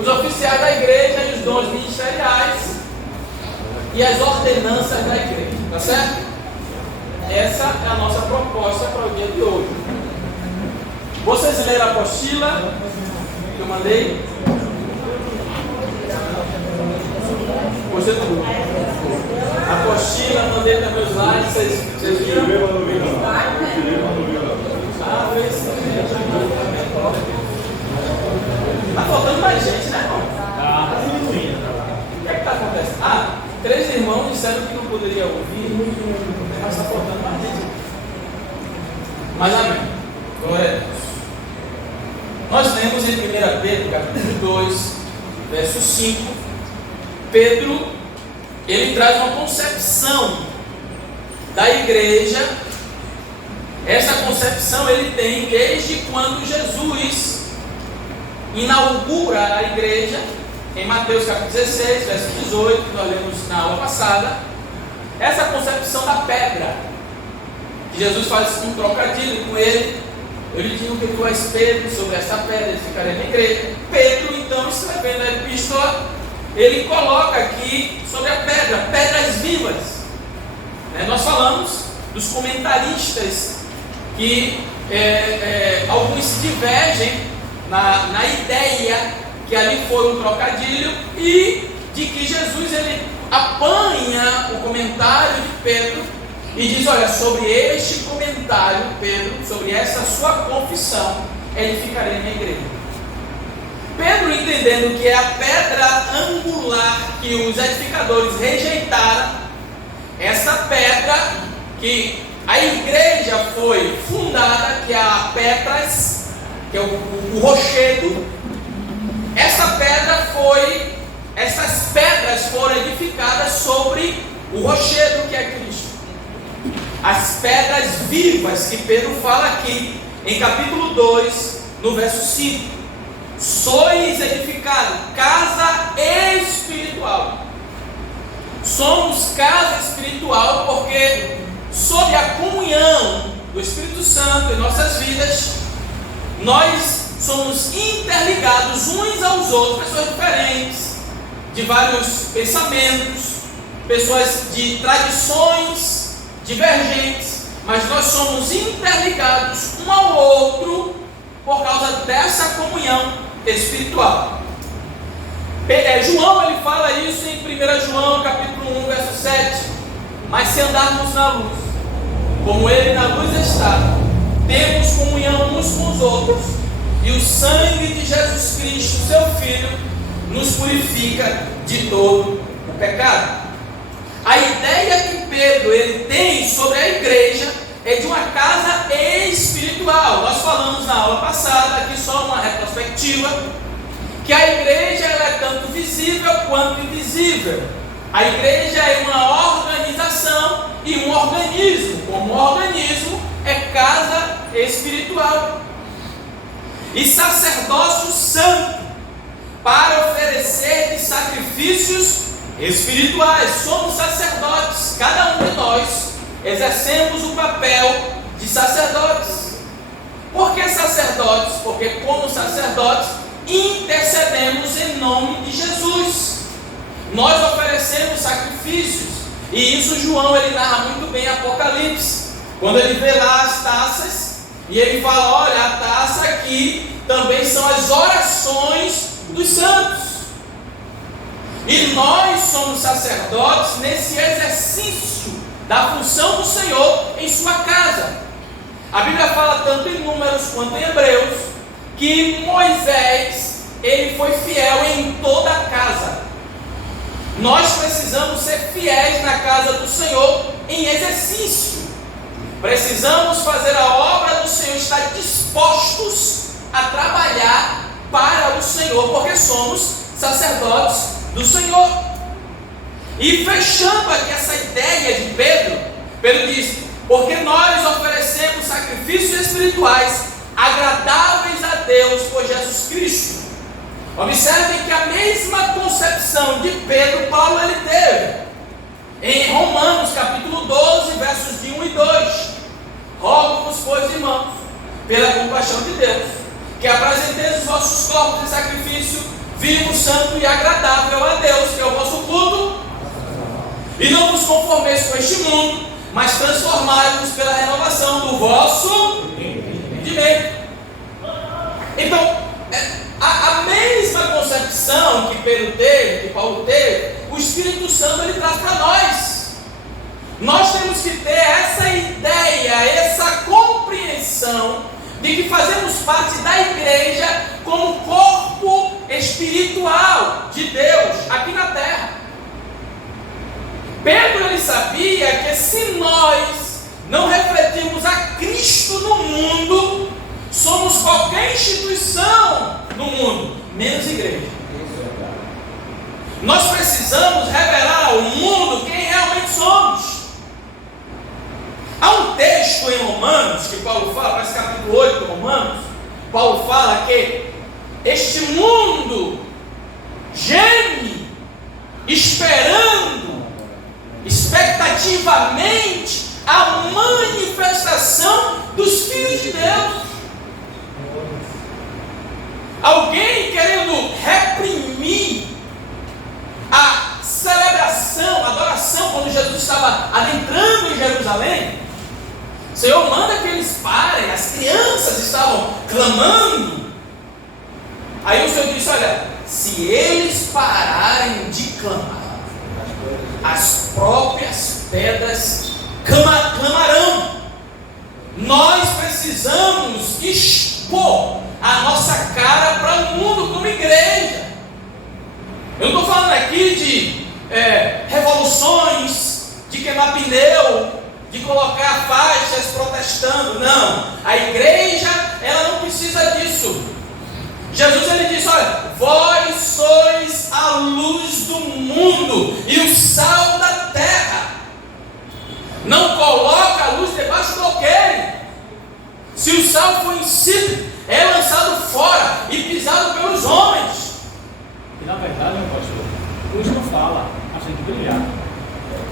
os oficiais da igreja e os dons ministeriais e as ordenanças da igreja, tá certo? Essa é a nossa proposta para o dia de hoje. Vocês leram a apostila que eu mandei? Gostei tudo. A apostila, mandei também os slides, vocês viram? Tá faltando mais gente, né, irmão? O que é que está acontecendo? 3 irmãos disseram que não poderia ouvir, mas está faltando mais gente. Mas amém. Glória a Deus. Nós lemos em 1 Pedro, capítulo 2, verso 5. Pedro, ele traz uma concepção da igreja. Essa concepção ele tem desde quando Jesus inaugura a igreja, em Mateus capítulo 16, verso 18, que nós lemos na aula passada. Essa concepção da pedra, que Jesus faz um trocadilho com ele. Ele diz que tu és Pedro, sobre esta pedra edificarei na igreja. Pedro, então, escrevendo a epístola, ele coloca aqui sobre a pedra, pedras vivas. Nós falamos dos comentaristas que alguns divergem na ideia que ali foi um trocadilho e de que Jesus ele apanha o comentário de Pedro e diz: olha, sobre este comentário, Pedro, sobre essa sua confissão, edificarei minha igreja. Pedro, entendendo que é a pedra angular que os edificadores rejeitaram, essa pedra que a igreja foi fundada, que é a Petras, que é o rochedo, essas pedras foram edificadas sobre o rochedo que é Cristo. As pedras vivas que Pedro fala aqui em capítulo 2, no verso 5. Sois edificados, casa espiritual. Somos casa espiritual porque sob a comunhão do Espírito Santo em nossas vidas, nós somos interligados uns aos outros, pessoas diferentes, de vários pensamentos, pessoas de tradições divergentes, mas nós somos interligados um ao outro por causa dessa comunhão espiritual. João ele fala isso em 1 João capítulo 1, verso 7. Mas se andarmos na luz, como ele na luz está, temos comunhão uns com os outros, e o sangue de Jesus Cristo, seu Filho, nos purifica de todo o pecado. A ideia que Pedro ele tem sobre a igreja é de uma casa espiritual. Nós falamos na aula passada, aqui só uma retrospectiva, que a igreja ela é tanto visível quanto invisível. A igreja é uma organização e um organismo. Como organismo é casa espiritual. E sacerdócio santo, para oferecer de sacrifícios espirituais. Somos sacerdotes, cada um de nós exercemos o papel de sacerdotes. Por que sacerdotes? Porque como sacerdotes intercedemos em nome de Jesus. Nós oferecemos sacrifícios, e isso João ele narra muito bem em Apocalipse, quando ele vê lá as taças, e ele fala: olha, a taça aqui também são as orações dos santos. E nós somos sacerdotes nesse exercício da função do Senhor em sua casa. A Bíblia fala tanto em Números quanto em Hebreus que Moisés ele foi fiel em toda a casa. Nós precisamos ser fiéis na casa do Senhor em exercício. Precisamos fazer a obra do Senhor, estar dispostos a trabalhar para o Senhor, porque somos sacerdotes do Senhor. E fechando aqui essa ideia de Pedro, Pedro diz: porque nós oferecemos sacrifícios espirituais agradáveis a Deus por Jesus Cristo. Observem que a mesma concepção de Pedro, Paulo ele teve em Romanos capítulo 12, versos de 1 e 2. Rogo-vos, pois, irmãos, pela compaixão de Deus, que apresenteis os vossos corpos em sacrifício vivo, santo e agradável a Deus, que é o vosso culto. E não vos conformeis com este mundo, mas transformai-vos pela renovação do vosso entendimento. Então, a mesma concepção que Pedro teve, que Paulo teve, o Espírito Santo ele traz para nós. Nós temos que ter essa ideia, essa compreensão de que fazemos parte da igreja como corpo espiritual de Deus aqui na terra. Pedro ele sabia que se nós não refletirmos a Cristo no mundo, somos qualquer instituição no mundo, menos igreja. Nós precisamos revelar ao mundo quem realmente somos. Há um texto em Romanos que Paulo fala, parece capítulo 8 de Romanos. Paulo fala que este mundo geme, esperando, expectativamente, a manifestação dos filhos de Deus. Alguém querendo reprimir a celebração, a adoração, quando Jesus estava adentrando em Jerusalém. O Senhor manda que eles parem, as crianças estavam clamando. Aí o Senhor disse: olha, se eles pararem de clamar, as próprias pedras clamarão. Nós precisamos expor a nossa cara para o mundo como igreja. Eu não estou falando aqui de revoluções, de queimar pneu, de colocar faixas protestando. Não, a igreja ela não precisa disso. Jesus ele disse: olha, vós sois a luz do mundo e o sal da terra. Não coloca a luz debaixo do alqueire. Se o sal for insípido, é lançado fora e pisado pelos homens. E na verdade, meu pastor, luz não fala, mas tem que brilhar.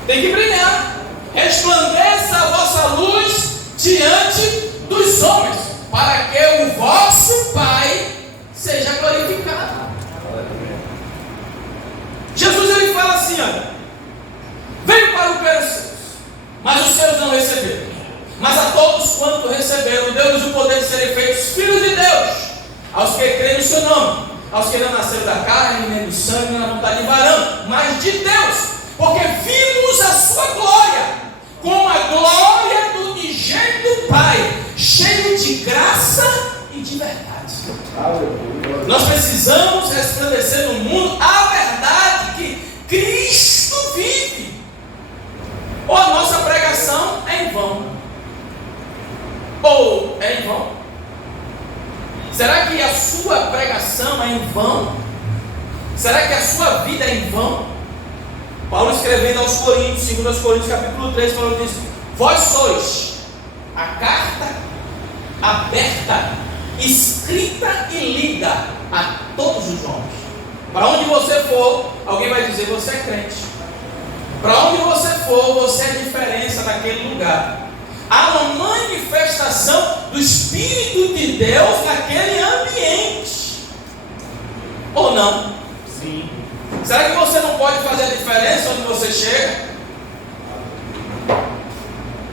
Tem que brilhar. Resplandeça a vossa luz diante dos homens, para que o vosso Pai seja glorificado. Jesus ele fala assim: olha, veio para o que era seus, mas os seus não receberam. Mas a todos quanto receberam, deu-lhes o poder de serem feitos filhos de Deus, aos que creem no seu nome, aos que não nasceram da carne, nem do sangue, nem da vontade de varão, mas de Deus, porque vimos a sua glória, como a glória do unigênito do Pai, cheio de graça e de verdade. Nós precisamos resplandecer no mundo a verdade que Cristo vive. Ou a nossa pregação é em vão, ou é em vão. Será que a sua pregação é em vão? Será que a sua vida é em vão? Paulo escrevendo aos Coríntios, 2 Coríntios capítulo 3, Paulo diz: vós sois a carta aberta, escrita e lida a todos os homens. Para onde você for, alguém vai dizer: você é crente. Para onde você for, você é diferença naquele lugar. Há uma manifestação do Espírito de Deus naquele ambiente. Ou não? Sim. Será que você não pode fazer a diferença onde você chega?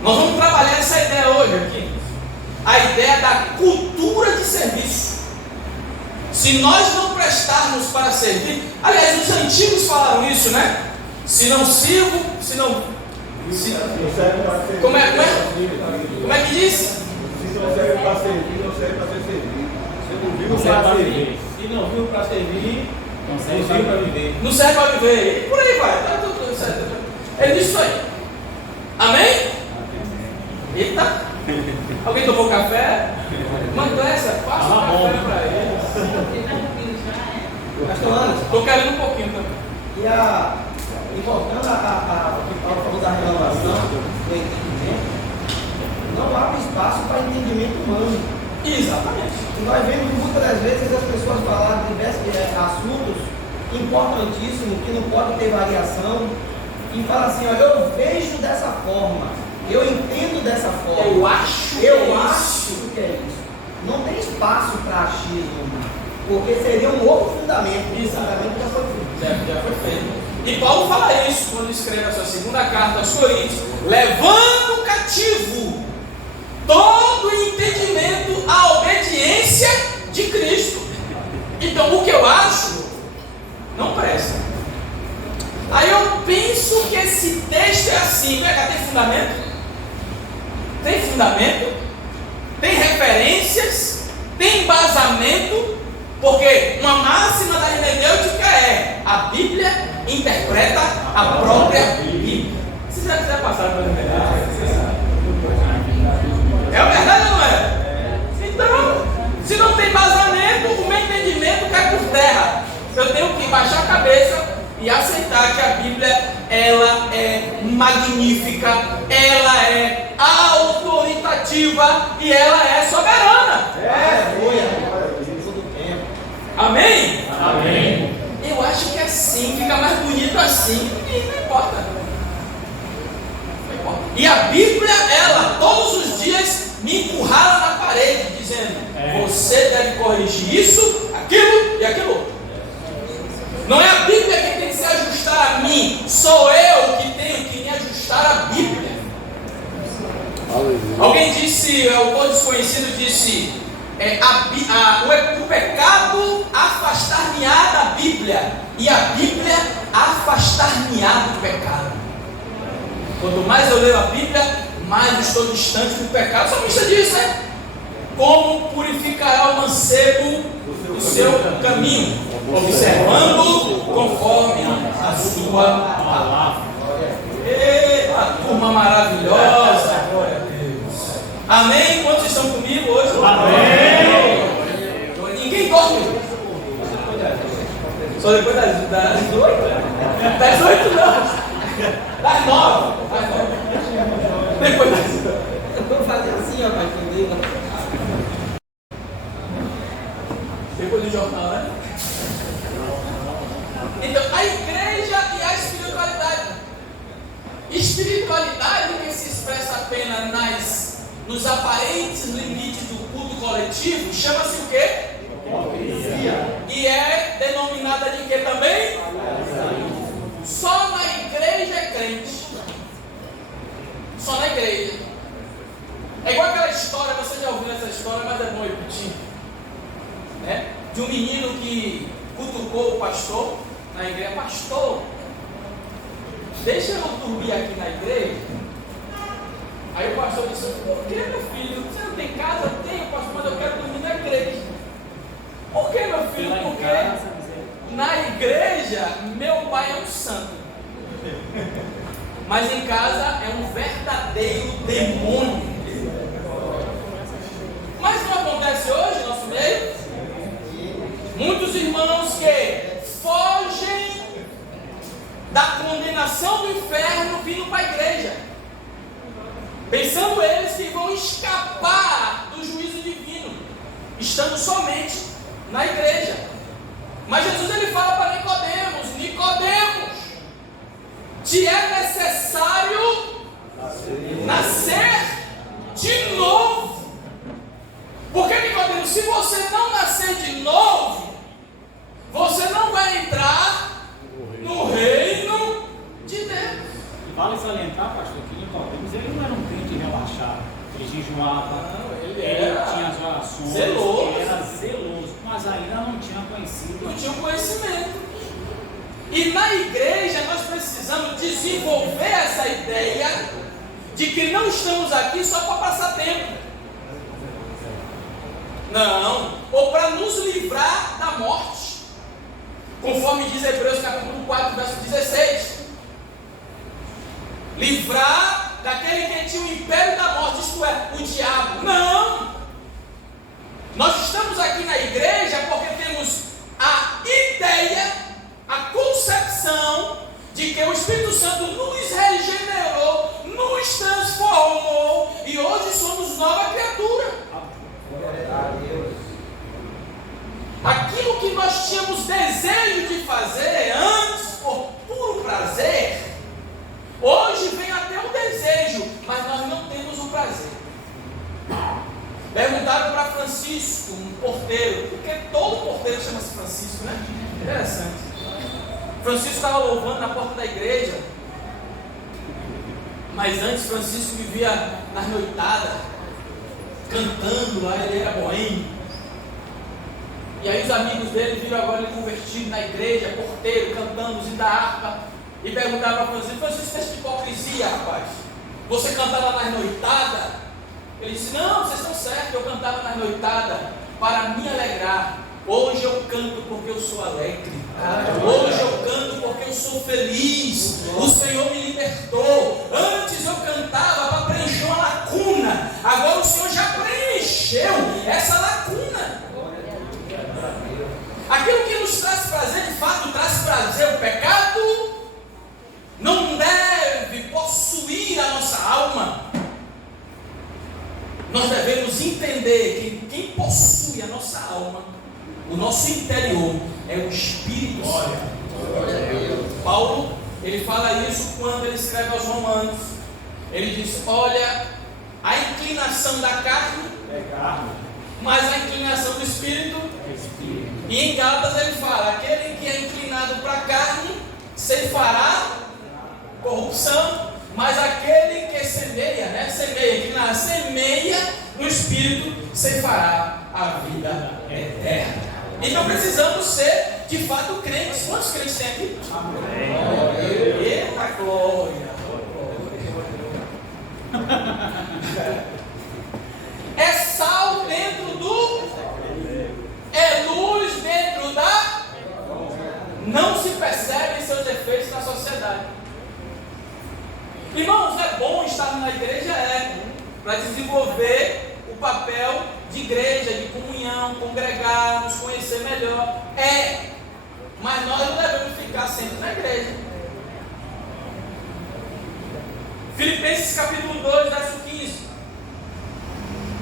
Nós vamos trabalhar essa ideia hoje aqui. A ideia da cultura de serviço. Se nós não prestarmos para servir, aliás, os antigos falaram isso, né? Se não sirvo, se não... Como é que diz? Se não serve para servir, não serve para ser servido. Se não viu para servir. Se não viu para servir, não serve para viver. Não serve para viver. E por aí vai. Tá tudo certo. É isso aí. Amém? Eita. Alguém tomou café? Manda essa. Passa o café para eles. Estou querendo um pouquinho também. E voltando ao que Paulo falou da renovação, do entendimento, não abre espaço para entendimento humano. Exatamente. E nós vemos muitas das vezes as pessoas falar de diversos assuntos importantíssimos, que não podem ter variação, e fala assim: olha, eu vejo dessa forma, eu entendo dessa forma, eu acho que é isso. Não tem espaço para achismo. Porque seria um outro fundamento. Exato. O fundamento já foi feito. Já foi feito. E Paulo fala isso quando escreve a sua segunda carta aos Coríntios, levando cativo todo entendimento à obediência de Cristo. Então o que eu acho não presta. Aí eu penso que esse texto é assim, tem fundamento? Tem fundamento? Tem referências? Tem embasamento? Porque uma máxima da hermenêutica é: a Bíblia interpreta a própria Bíblia. Se você quiser passar para a hermenêutica, é verdade ou não é? Então, se não tem embasamento, o meu entendimento cai por terra. Eu tenho que baixar a cabeça e aceitar que a Bíblia, ela é magnífica, ela é autoritativa e ela é soberana. Amém? Amém. Eu acho que é assim, fica mais bonito assim, e não importa. Não importa. E a Bíblia, ela, todos os dias, me empurrava na parede, dizendo: você deve corrigir isso, aquilo e aquilo outro. Não é a Bíblia que tem que se ajustar a mim, sou eu que tenho que me ajustar à Bíblia. Alguém disse, o autor desconhecido disse, o pecado afastar-me-á da Bíblia e a Bíblia afastar-me-á do pecado. Quanto mais eu leio a Bíblia, mais eu estou distante do pecado. O salmista diz, né? Como purificará o mancebo o seu caminho? Observando conforme a sua palavra. Eita, turma maravilhosa. Glória a Deus. Amém? Quantos estão comigo hoje? Amém. Ninguém dorme. Só depois das 8? Das 8 não. Das 9. Depois das 8. Eu vou fazer assim, ó, para entender. Depois do jornal, né? Então, a igreja e a espiritualidade. Espiritualidade que se expressa apenas nos aparentes limites do culto coletivo, chama-se o quê? Hipocrisia. E é denominada de quê também? Só na igreja é crente. Só na igreja. É igual aquela história, você já ouviu essa história, mas é bom repetir. Né? De um menino que cutucou o pastor na igreja. Pastor, deixa eu dormir aqui na igreja. Aí o pastor disse: por que, meu filho? Você não tem casa? Eu tenho, pastor, mas eu quero dormir na igreja. Por que, meu filho? Porque na igreja meu pai é um santo, mas em casa é um verdadeiro demônio. Mas não acontece hoje no nosso meio? Muitos irmãos que fogem da condenação do inferno vindo para a igreja, pensando eles que vão escapar do juízo divino, estando somente na igreja. Mas Jesus ele fala para Nicodemos: Nicodemos, te é necessário nascer de novo. Porque, Nicodemos, se você não nascer de novo, você não vai entrar no reino de Deus. E vale salientar, pastor, que Nicodemos ele não era um crente relaxado. Ele jejuava, ele tinha as orações, zeloso. Ele era zeloso, mas ainda não tinha conhecido. Não tinha conhecimento. E na igreja nós precisamos desenvolver essa ideia de que não estamos aqui só para passar tempo. Não, ou para nos livrar da morte, conforme diz Hebreus capítulo 4, verso 16. Livrar daquele que tinha o império da morte, isto é, o diabo. Não! Nós estamos aqui na igreja porque temos a ideia, a concepção de que o Espírito Santo nos regenerou, nos transformou e hoje somos nova criatura. Aquilo que nós tínhamos desejo de fazer antes, por puro prazer, hoje vem até o desejo, mas nós não temos o prazer. Perguntaram para Francisco, um porteiro, porque todo porteiro chama-se Francisco, né? Interessante. Francisco estava louvando na porta da igreja, mas antes Francisco vivia nas noitadas, cantando lá, ele era boêmio. E aí os amigos dele viram agora ele convertido na igreja, porteiro, cantando, usando a harpa, e perguntaram para Francisco: Francisco, fez de hipocrisia, rapaz. Você cantava nas noitadas? Ele disse: não, vocês estão certos, eu cantava nas noitadas para me alegrar. Hoje eu canto porque eu sou alegre. Hoje eu canto porque eu sou feliz. O Senhor me libertou. Antes eu cantava para preencher uma lacuna. Agora o Senhor já preencheu essa lacuna. Aquilo que nos traz prazer, de fato traz prazer. O pecado não deve possuir a nossa alma. Nós devemos entender que quem possui a nossa alma, o nosso interior, é o Espírito Santo. Paulo, ele fala isso quando ele escreve aos Romanos. Ele diz: olha, a inclinação da carne é carne, mas a inclinação do Espírito é Espírito. E em Gálatas ele fala: aquele que é inclinado para a carne ceifará corrupção, mas aquele que semeia, semeia no Espírito, ceifará a vida eterna. Então precisamos ser de fato crentes. Quantos crentes tem aqui? Amém. Eita glória! É sal dentro do, é luz dentro da, não se percebem seus efeitos na sociedade. Irmãos, é bom estar na igreja, para desenvolver o papel de igreja, de comunhão, congregar, nos conhecer melhor. Mas nós não devemos ficar sempre na igreja. Filipenses capítulo 2, verso 15.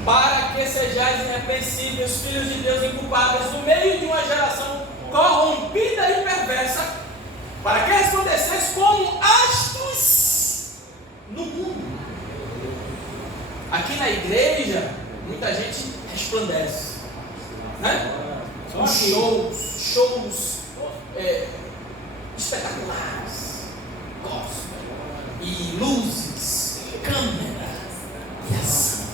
Para que sejais irrepreensíveis, filhos de Deus inculpáveis, no meio de uma geração corrompida e perversa, para que resplandeceis como astros no mundo. Aqui na igreja, muita gente resplandece, né? Shows espetaculares, gospel, e luzes, câmera e ação.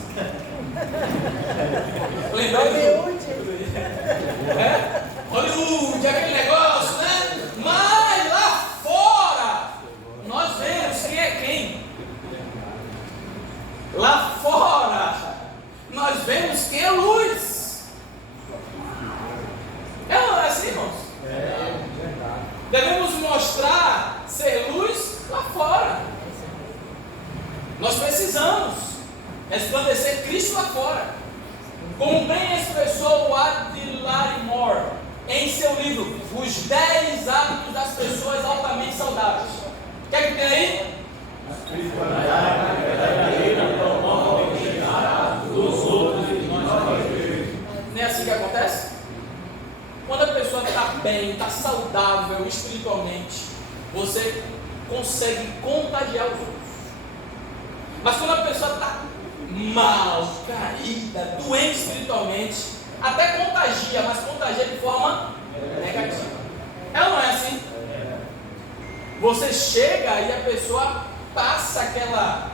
Hollywood, aquele negócio, né? Mas lá fora, nós vemos quem é quem. Lá fora, nós vemos quem é luz. Não é assim, irmãos? Devemos mostrar ser luz lá fora. Nós precisamos resplandecer Cristo lá fora. Como bem expressou o Adlai Moore em seu livro Os 10 Hábitos das Pessoas Altamente Saudáveis. O que é que tem aí? Não é assim que acontece? Quando a pessoa está bem, está saudável espiritualmente, você consegue contagiar os outros. Mas quando a pessoa está mal, caída, doente espiritualmente, até contagia, mas contagia de forma negativa. Ela não é assim? Você chega e a pessoa passa aquela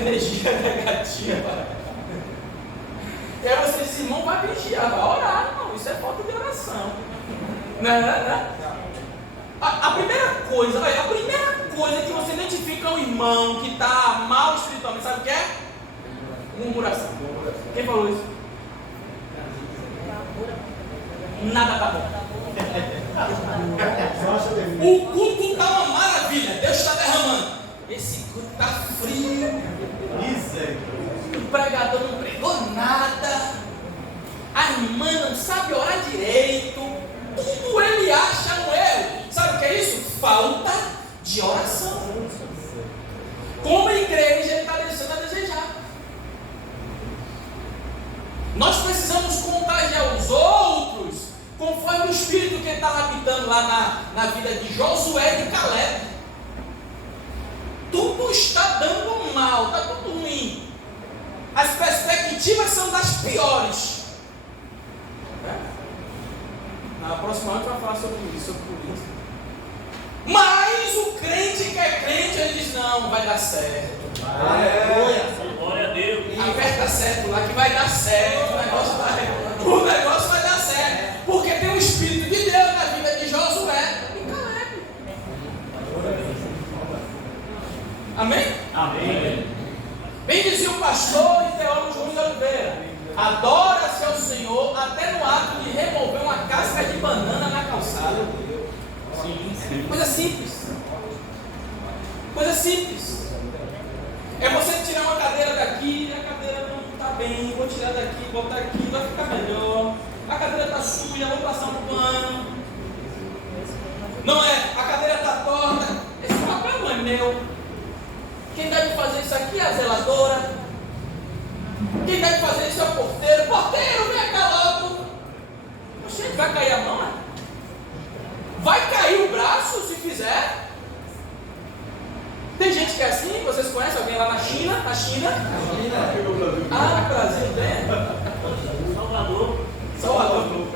energia negativa. E aí você diz: irmão, vai vigiar, vai orar, irmão. Isso é falta de oração. Não. A primeira coisa que você identifica um irmão que está mal espiritualmente, sabe o que é? Murmuração. Quem falou isso? Nada tá bom. O culto está uma maravilha, Deus está derramando. Esse culto está frio. O pregador não pregou nada. A irmã não sabe orar direito. Tudo ele acha um erro. Sabe o que é isso? Falta de oração. Como a igreja, ele está deixando a desejar. Nós precisamos contagiar os outros conforme o Espírito que está habitando lá na vida de Josué e de Caleb. Tudo está dando mal, está tudo ruim. as perspectivas são das piores. Na próxima aula a gente vai falar sobre isso, sobre política. Mas o crente que é crente, ele diz, não, vai dar certo. Glória a Deus. Aperta certo lá que vai dar certo. O negócio vai dar certo. Porque tem o Espírito de Deus na vida de Josué e Caleb. Amém? Amém. Bem dizia o pastor e teólogo João de Oliveira: adora-se ao Senhor até no ato de remover uma casca de banana na calçada. Coisa simples. Coisa simples. É você tirar uma cadeira daqui, a cadeira não está bem, vou tirar daqui, botar aqui, vai ficar melhor. A cadeira está suja, vou passar um pano. Não é, a cadeira está torta, esse papel não é meu. Quem deve fazer isso aqui é a zeladora. Quem deve fazer isso é o porteiro. Porteiro, vem cá logo. Gente, vai cair a mão, né? Vai cair o braço se fizer. Tem gente que é assim, vocês conhecem alguém lá na China? Na China? Ah, no Brasil tem? Salvador.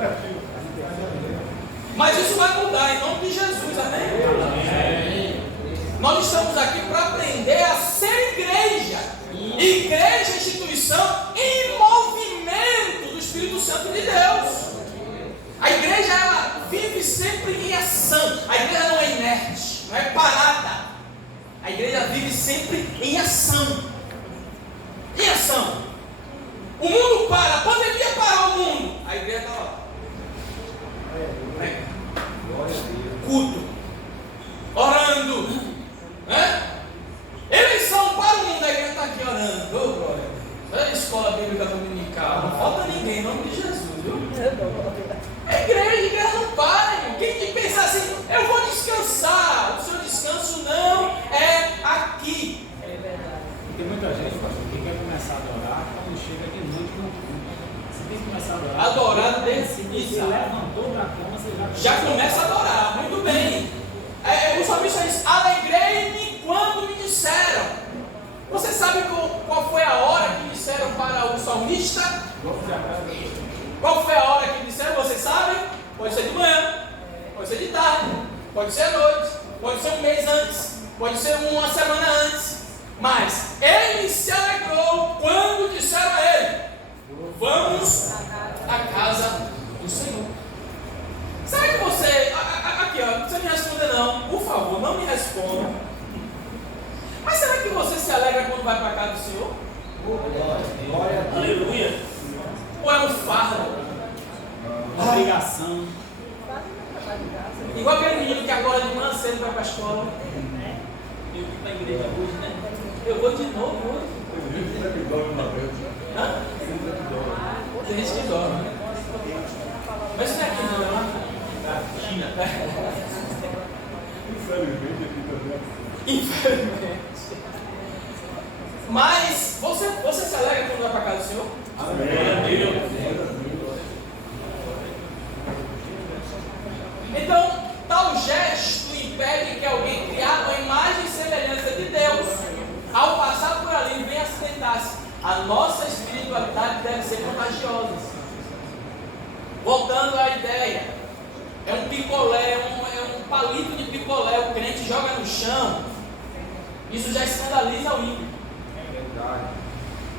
Mas isso vai mudar em nome de Jesus, amém? Nós estamos aqui para aprender a ser igreja. Igreja é instituição em movimento do Espírito Santo de Deus. A igreja, ela vive sempre em ação. A igreja não é inerte, não é parada. A igreja vive sempre em ação. Em ação. O mundo para, a pandemia parou o mundo. A igreja está lá. Culto. Orando. Eleição para o mundo. A igreja está aqui orando. Ô, glória. Olha a escola bíblica dominical. Não falta ninguém em nome de Jesus, viu? A igreja não para, irmão. Quem pensa assim, eu vou descansar. O seu descanso não é aqui. É verdade. Tem muita gente, pastor, que quer começar a adorar quando chega de noite no culto. Você tem que começar a adorar. Adorar desde Você levantou da cama, você já começa a adorar. Muito bem. O salmista diz: alegrei-me quando me disseram. Você sabe qual foi a hora que disseram para o salmista? Qual foi a hora que disseram? Vocês sabem? Pode ser de manhã, pode ser de tarde, pode ser à noite, pode ser um mês antes, pode ser uma semana antes. Mas ele se alegrou quando disseram a ele: vamos à casa do Senhor. Será que você... Aqui, ó, não precisa me responder não. Por favor, não me responda. Mas será que você se alegra quando vai para a casa do Senhor? Aleluia. Ou é um fardo? Obrigação. Igual aquele menino que agora de manhã cedo vai para a escola. Eu vim para a igreja hoje, né? Eu vou de novo hoje. Hã? Tem gente que dorme. Mas isso não é aqui não, é lá na China. Infelizmente aqui também. Infelizmente. Mas você se alegra quando vai para a casa do Senhor? Então, tal gesto impede que alguém criado a imagem e semelhança de Deus, ao passar por ali, venha acidentar-se. A nossa espiritualidade deve ser contagiosa. Voltando à ideia, é um picolé, é um palito de picolé, o crente joga no chão, isso já escandaliza o ímpio.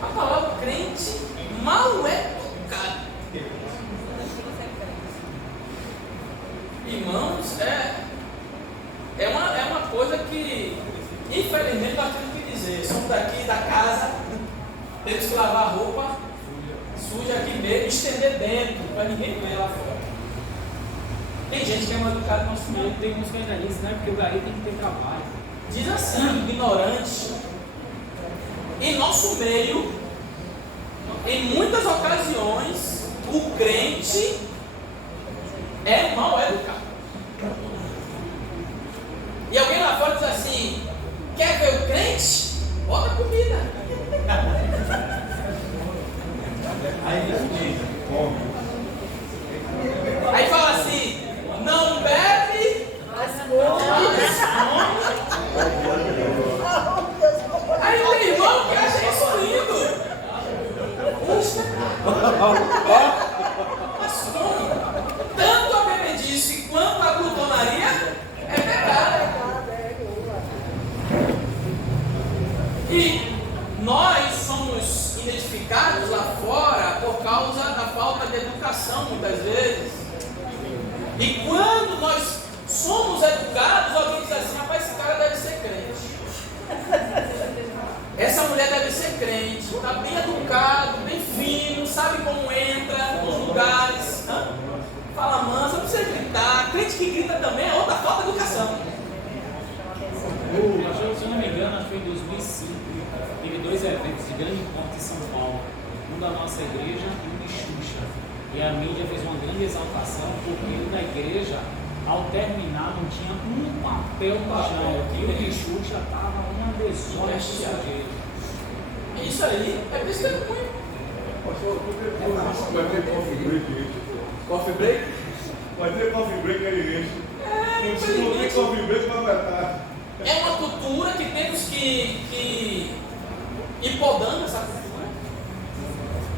A palavra crente mal é tocada. Irmãos, é uma coisa que, infelizmente, nós temos que dizer. Somos daqui da casa, temos que lavar a roupa suja aqui mesmo, estender dentro, para ninguém ver lá fora. Tem gente que é mal educada no nosso meio. Tem uns que ainda dizem, né? Porque o gari tem que ter trabalho. Diz assim, ignorante. Em nosso meio, em muitas ocasiões, o crente é mal educado. E alguém lá fora diz assim: quer ver o crente? Bota comida. Aí fala assim: não bebe, Aí tem irmão que acha isso lindo. muitas vezes. E quando nós somos educados, alguém diz assim: rapaz, esse cara deve ser crente. Essa mulher deve ser crente, está bem educado, bem fino, sabe como entra nos lugares, fala mansa, não precisa gritar. Crente que grita também é outra falta de educação. Se eu não me engano, acho que foi em 2005, teve 2 eventos de grande porte em São Paulo, um da nossa igreja e um de Xuxa. E a mídia fez uma grande exaltação, porque o da igreja, ao terminar, não tinha um papel no chão. E o de Xuxa estava uma desonra de sujeira. Isso aí é testemunho. Vai ter coffee break. Coffee break? Vai ter coffee break aí, gente. Se não tem Infelizmente, coffee break, vai matar. é uma cultura que temos que ir podando essa cultura.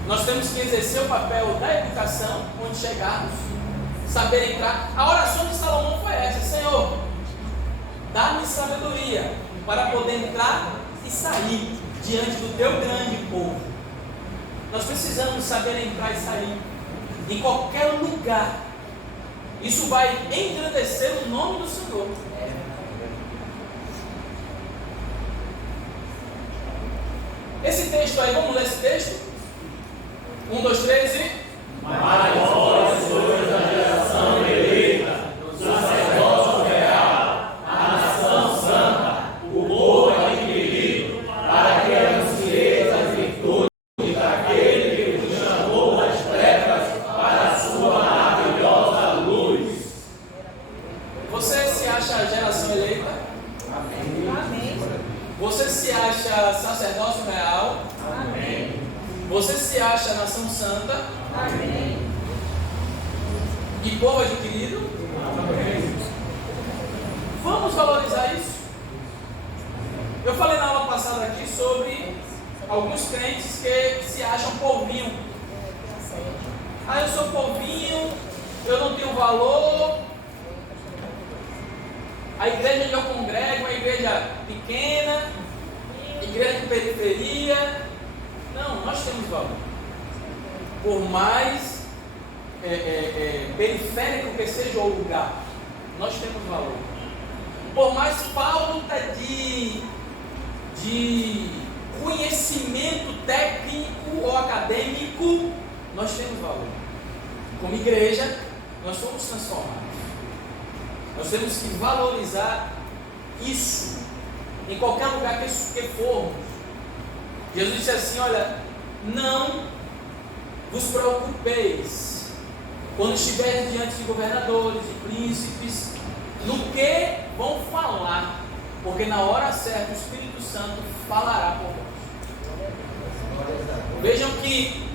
Nós temos que exercer o papel da educação, onde chegarmos, saber entrar. A oração de Salomão foi essa: Senhor, dá-me sabedoria para poder entrar e sair diante do teu grande povo. Nós precisamos saber entrar e sair em qualquer lugar. Isso vai engrandecer o nome do Senhor. Esse texto aí, vamos ler esse texto? 1, 2, 3 e... Mas vós sois a geração eleita, o sacerdócio real, a nação santa, o povo adquirido, para que anuncieis as virtudes daquele que vos chamou das trevas para a sua maravilhosa luz. Você se acha a geração eleita? Amém. Você se acha sacerdócio real? Amém. Você se acha nação santa? Amém. E povo adquirido? Amém. Vamos valorizar isso. Eu falei na aula passada aqui sobre alguns crentes que se acham povinho. Ah, eu sou povinho, eu não tenho valor. A igreja onde eu congrego é uma igreja pequena, igreja de periferia. Não, nós temos valor. Por mais periférico que seja o lugar, nós temos valor. Por mais falta de conhecimento técnico ou acadêmico, nós temos valor. Como igreja, nós somos transformados. Nós temos que valorizar isso em qualquer lugar que formos. Jesus disse assim: olha, não vos preocupeis quando estiverem diante de governadores, de príncipes, no que vão falar, porque na hora certa o Espírito Santo falará por vós. Vejam que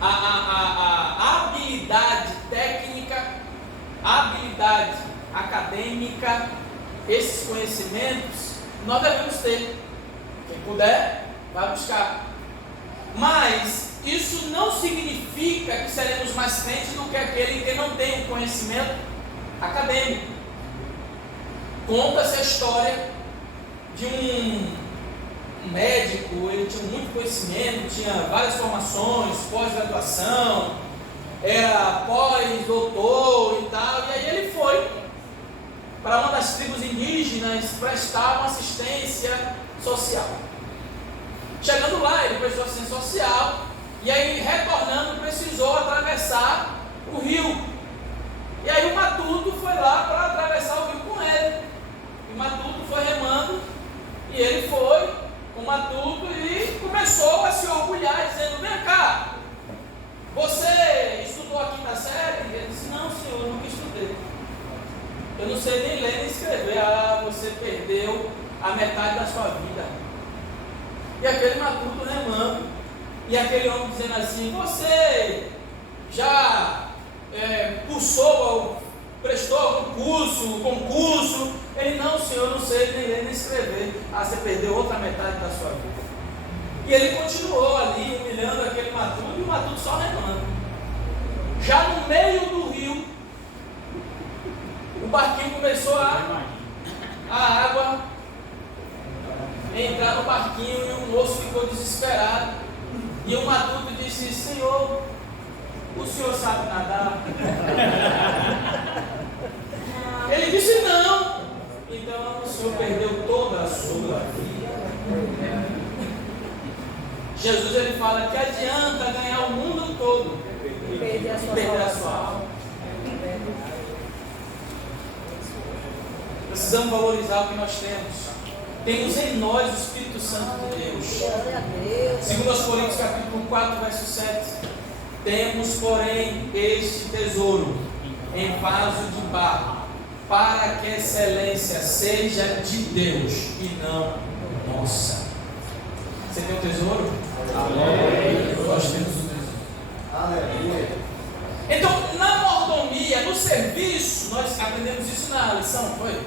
a habilidade técnica, a habilidade acadêmica, esses conhecimentos nós devemos ter. Quem puder, vai buscar. Mas isso não significa que seremos mais crentes do que aquele que não tem um conhecimento acadêmico. Conta-se a história de um médico. Ele tinha muito conhecimento, tinha várias formações, pós-graduação, era pós-doutor e tal, e aí ele foi para uma das tribos indígenas prestar uma assistência social. Chegando lá, ele prestou assistência social, e aí retornando precisou atravessar o rio. E aí o matuto foi lá para atravessar o rio com ele. E o matuto foi remando, e ele foi com o matuto e começou a se orgulhar, dizendo: vem cá, você estudou a quinta série? Ele disse: não, senhor, eu nunca estudei. Eu não sei nem ler nem escrever. Ah, você perdeu a metade da sua vida. E aquele matuto remando, e aquele homem dizendo assim: você já prestou algum concurso? Ele: não, senhor, eu não sei nem ler nem escrever. Ah, você perdeu outra metade da sua vida. E ele continuou ali humilhando aquele matuto, e o matuto só remando. Já no meio do rio, o barquinho começou a água entrar no barquinho, e o moço ficou desesperado. E o matuto disse: senhor, o senhor sabe nadar? Ele disse: não. Então o senhor perdeu toda a sua vida. Jesus ele fala que adianta ganhar o mundo todo e perder a sua alma. Precisamos valorizar o que nós temos. Temos em nós o Espírito Santo de Deus. 2 Coríntios capítulo 4, verso 7. Temos, porém, este tesouro em vaso de barro, para que a excelência seja de Deus e não nossa. Você tem um tesouro? Amém. Nós temos um tesouro. Aleluia. Então, na mordomia, no serviço, nós aprendemos isso na lição, foi?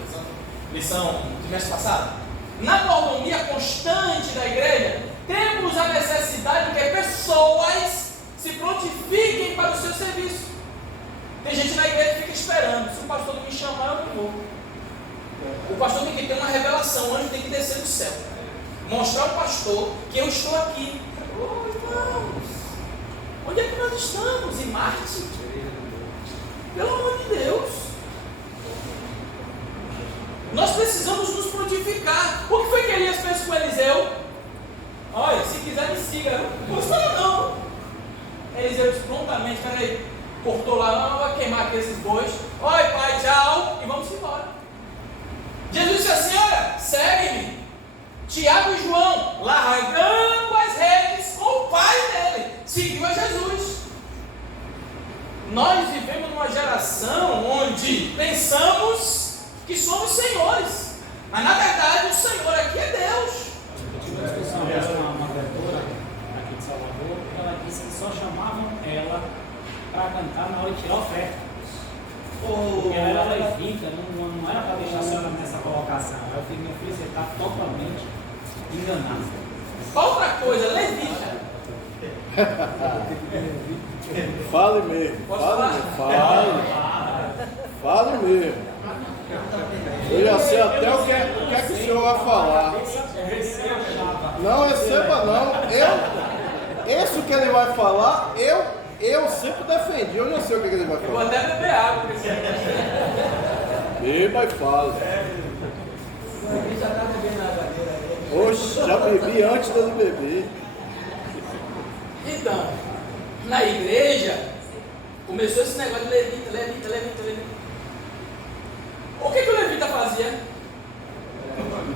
Lição do trimestre passado. Na mordomia constante da igreja, temos a necessidade de que pessoas se prontifiquem para o seu serviço. Tem gente na igreja que fica esperando: se o pastor não me chamar, eu não vou. O pastor tem que ter uma revelação, o anjo tem que descer do céu, mostrar ao pastor que eu estou aqui. Oh, irmãos, onde é que nós estamos? Em Marte? Pelo amor de Deus. Nós precisamos nos prontificar. O que foi que Elias fez com Eliseu? Olha, se quiser me siga. Não gostou não. Eliseu disse prontamente: peraí, cortou lá, não vai queimar aqui esses bois. Oi pai, tchau, e vamos embora. Jesus disse assim: olha, segue-me. Tiago e João, largando as redes com o pai dele, seguiu a Jesus. Nós vivemos numa geração onde pensamos que somos senhores, mas na verdade o Senhor aqui é Deus. Eu tive uma discussão com uma cantora aqui de Salvador, e ela disse que só chamavam ela para cantar na hora de tirar oferta. Porque ela era levita, não era para deixar a senhora nessa colocação. Eu falei: meu filho, você está totalmente enganado. Outra coisa, levita. Fale mesmo. Posso Fale falar? mesmo. Fale mesmo. Eu já sei até o que é que o senhor vai falar. Não receba não. Isso que ele vai falar, eu sempre defendi. Eu já sei o que ele vai Eu vou falar. até beber água. Porque Beba e fala. Oxe, já bebi antes dele beber. Então, na igreja, começou esse negócio de levita. O que o levita fazia?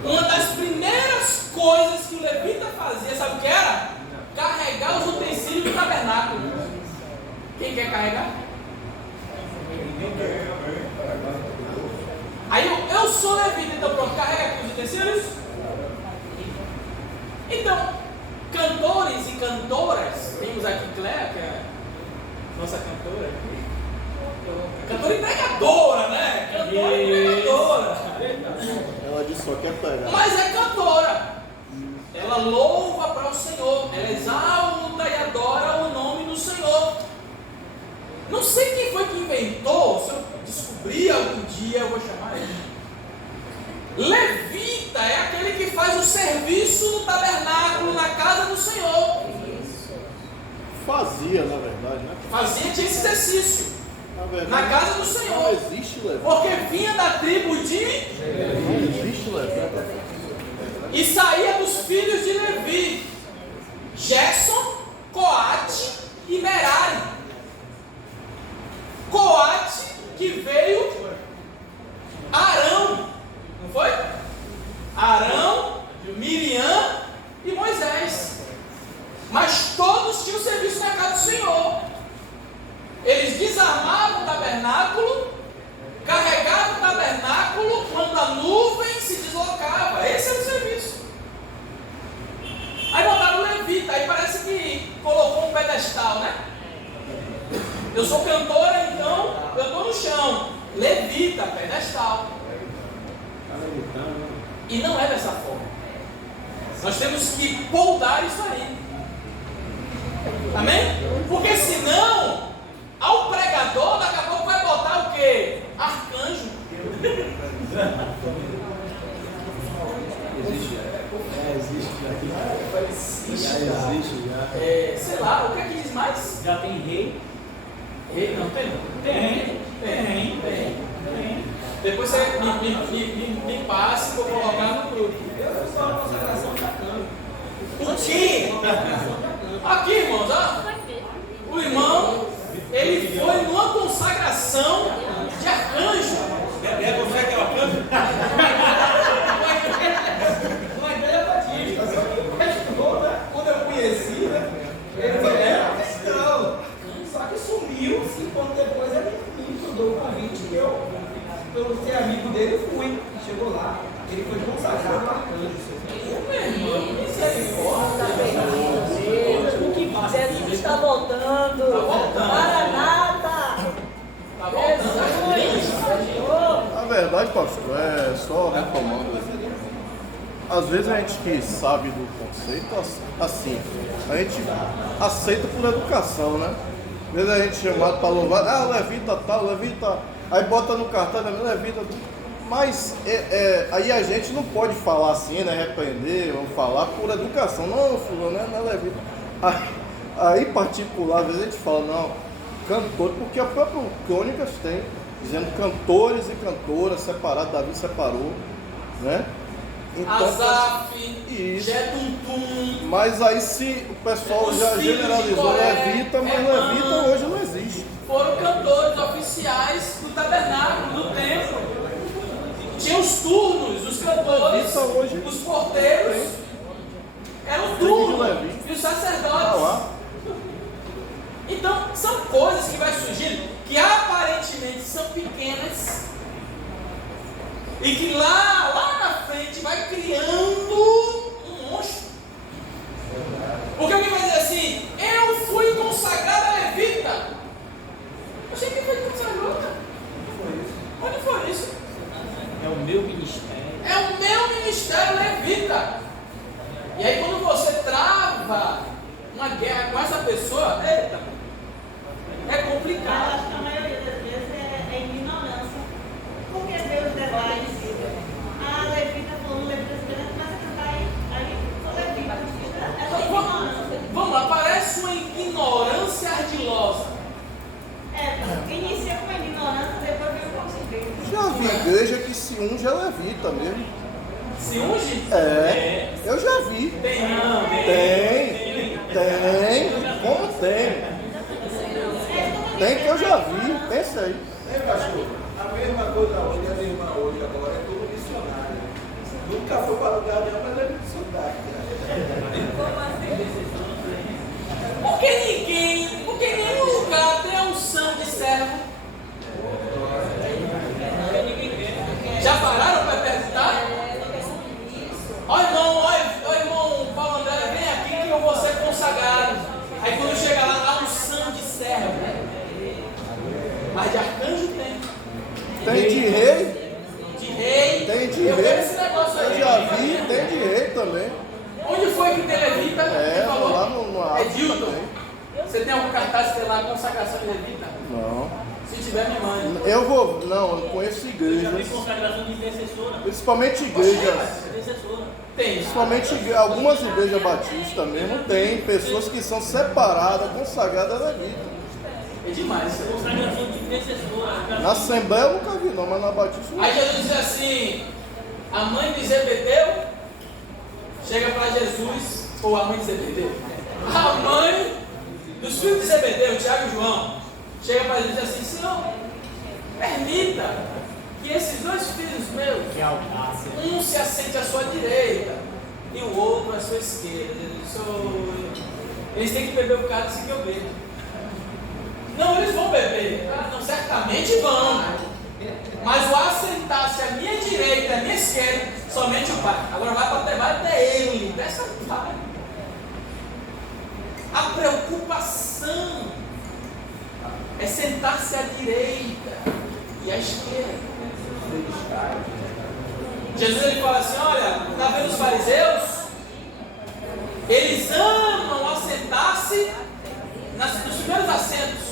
Uma das primeiras coisas que o levita fazia, sabe o que era? Carregar os utensílios do tabernáculo. Quem quer carregar? Aí eu sou levita, então pronto, carrega aqui os utensílios. Então, cantores e cantoras, temos aqui Cléa, que é a nossa cantora aqui. Cantora e pregadora, né? Cantora e pregadora. Ela disse só quer pegar. Mas é cantora. Ela louva para o Senhor. Ela exalta e adora o nome do Senhor. Não sei quem foi que inventou. Se eu descobrir algum dia, eu vou chamar ele. Levita é aquele que faz o serviço no tabernáculo, na casa do Senhor. Fazia, na verdade, né? Fazia, tinha esse exercício. Na casa do Senhor. Não existe levita. Porque vinha da tribo de... Não existe levita. E saía dos filhos de Levi: Gerson, Coate e Merari. Coate, que veio Arão, não foi? Arão, Miriam e Moisés. Mas todos tinham serviço na casa do Senhor. Eles desarmavam o tabernáculo, carregavam o tabernáculo quando a nuvem se deslocava. Esse era o serviço. Aí botaram o levita, aí parece que colocou um pedestal, né? Eu sou cantora, então eu estou no chão. Levita, pedestal. E não é dessa forma. Nós temos que poldar isso aí. Amém? Porque senão, ao pregador, daqui a pouco vai botar o quê? Arcanjo. Existe já. Sei lá, o que é que diz mais? Já tem rei. Tem. Depois você me passe para eu colocar no grupo. Eu fiz uma consagração de arcanjo. O quê? Aqui, irmãos, ó. O irmão, ele foi numa consagração de arcanjo. Você que é o arcanjo? Uma igreja batista, só que restou, né? Quando eu conheci, né? Ele foi, não. Só que sumiu, 5 anos depois ele me mandou o convite e eu, pelo ser amigo dele, fui. Chegou lá, ele foi consagrado para arcanjo. Jesus está voltando. Maranata. Tá voltando. Na verdade, pastor, só retomando, às vezes a gente que sabe do conceito, assim, a gente aceita por educação, né? Às vezes a gente é chamado para louvar, levita tal, levita, aí bota no cartão, levita, mas aí a gente não pode falar assim, né? Repreender ou falar por educação, não, fulano, não é levita. Aí particular, às vezes a gente fala, não, cantor, porque a própria Crônicas tem, dizendo cantores e cantoras separados, Davi separou, né? Então, Asaf, isso. Jedutum. Mas aí se o pessoal Os já filhos de generalizou Coré, levita, mas Emã, levita hoje não existe. Foram cantores oficiais do tabernáculo, do templo. Tinha os turnos, os cantores, Levita hoje os porteiros. Eram turnos. E os sacerdotes. Então, são coisas que vai surgindo que aparentemente são pequenas e que lá na frente vai criando um monstro. Porque alguém vai dizer assim, eu fui consagrado a levita. Eu achei que ele foi consagrado. Onde foi isso? É o meu ministério. É o meu ministério levita. E aí quando você trava uma guerra com essa pessoa, eita, é Eu complicado. acho que a maioria das vezes é ignorância. Porque vê os detalhes. A levita falou, levita começa a cantar aí sou levita. É só ignorância. Vamos lá, parece uma ignorância ardilosa. Inicia com a ignorância, depois vem o conceito. Já vi igreja que se unge é levita mesmo. Se unge? Eu já vi. Tem. Tem. Como tem? Tem que eu já vi. Pensa aí. pastor? A mesma coisa hoje, as irmãs hoje agora é tudo missionário. Nunca foi para lugar nenhum, mas é missionário. Porque nenhum lugar tem a unção de servo. Já pararam para perguntar? Ó irmão Paulo André, vem aqui que eu vou ser consagrado. Aí quando chega lá, a unção de servo. Mas de arcanjo tem. Tem de rei. De rei. Tem de Eu rei. quero esse negócio aí. Eu já vi. Tem de rei também. Onde foi que tem levita? Quem falou? Lá no África Dilton. também. Você tem algum cartaz que tem lá, consagração de levita? Não. Se tiver, me mande. Eu conheço igrejas. Consagração de intercessora. Principalmente igrejas. Tem. Principalmente algumas igrejas batistas mesmo tem pessoas que são separadas, consagradas a levita. É demais. Consagração de intercessora. Na Assembleia eu nunca vi não, mas na Batista não. Aí Jesus diz assim, a mãe de Zebedeu chega para Jesus, ou a mãe de Zebedeu, a mãe dos filhos de Zebedeu, Tiago e João, chega para Jesus e diz assim, Senhor, permita que esses dois filhos meus, Que audácia. um se assente à sua direita e o outro à sua esquerda. Eles têm que beber o cálice que eu bebo. Não, eles vão beber. Ah, não, certamente vão. Mas o assentar-se à minha direita e à minha esquerda, somente o Pai. Agora vai até ele, dessa Pai. A preocupação é sentar-se à direita e à esquerda. Jesus ele fala assim, olha, está vendo os fariseus? Eles amam assentar-se nos primeiros assentos.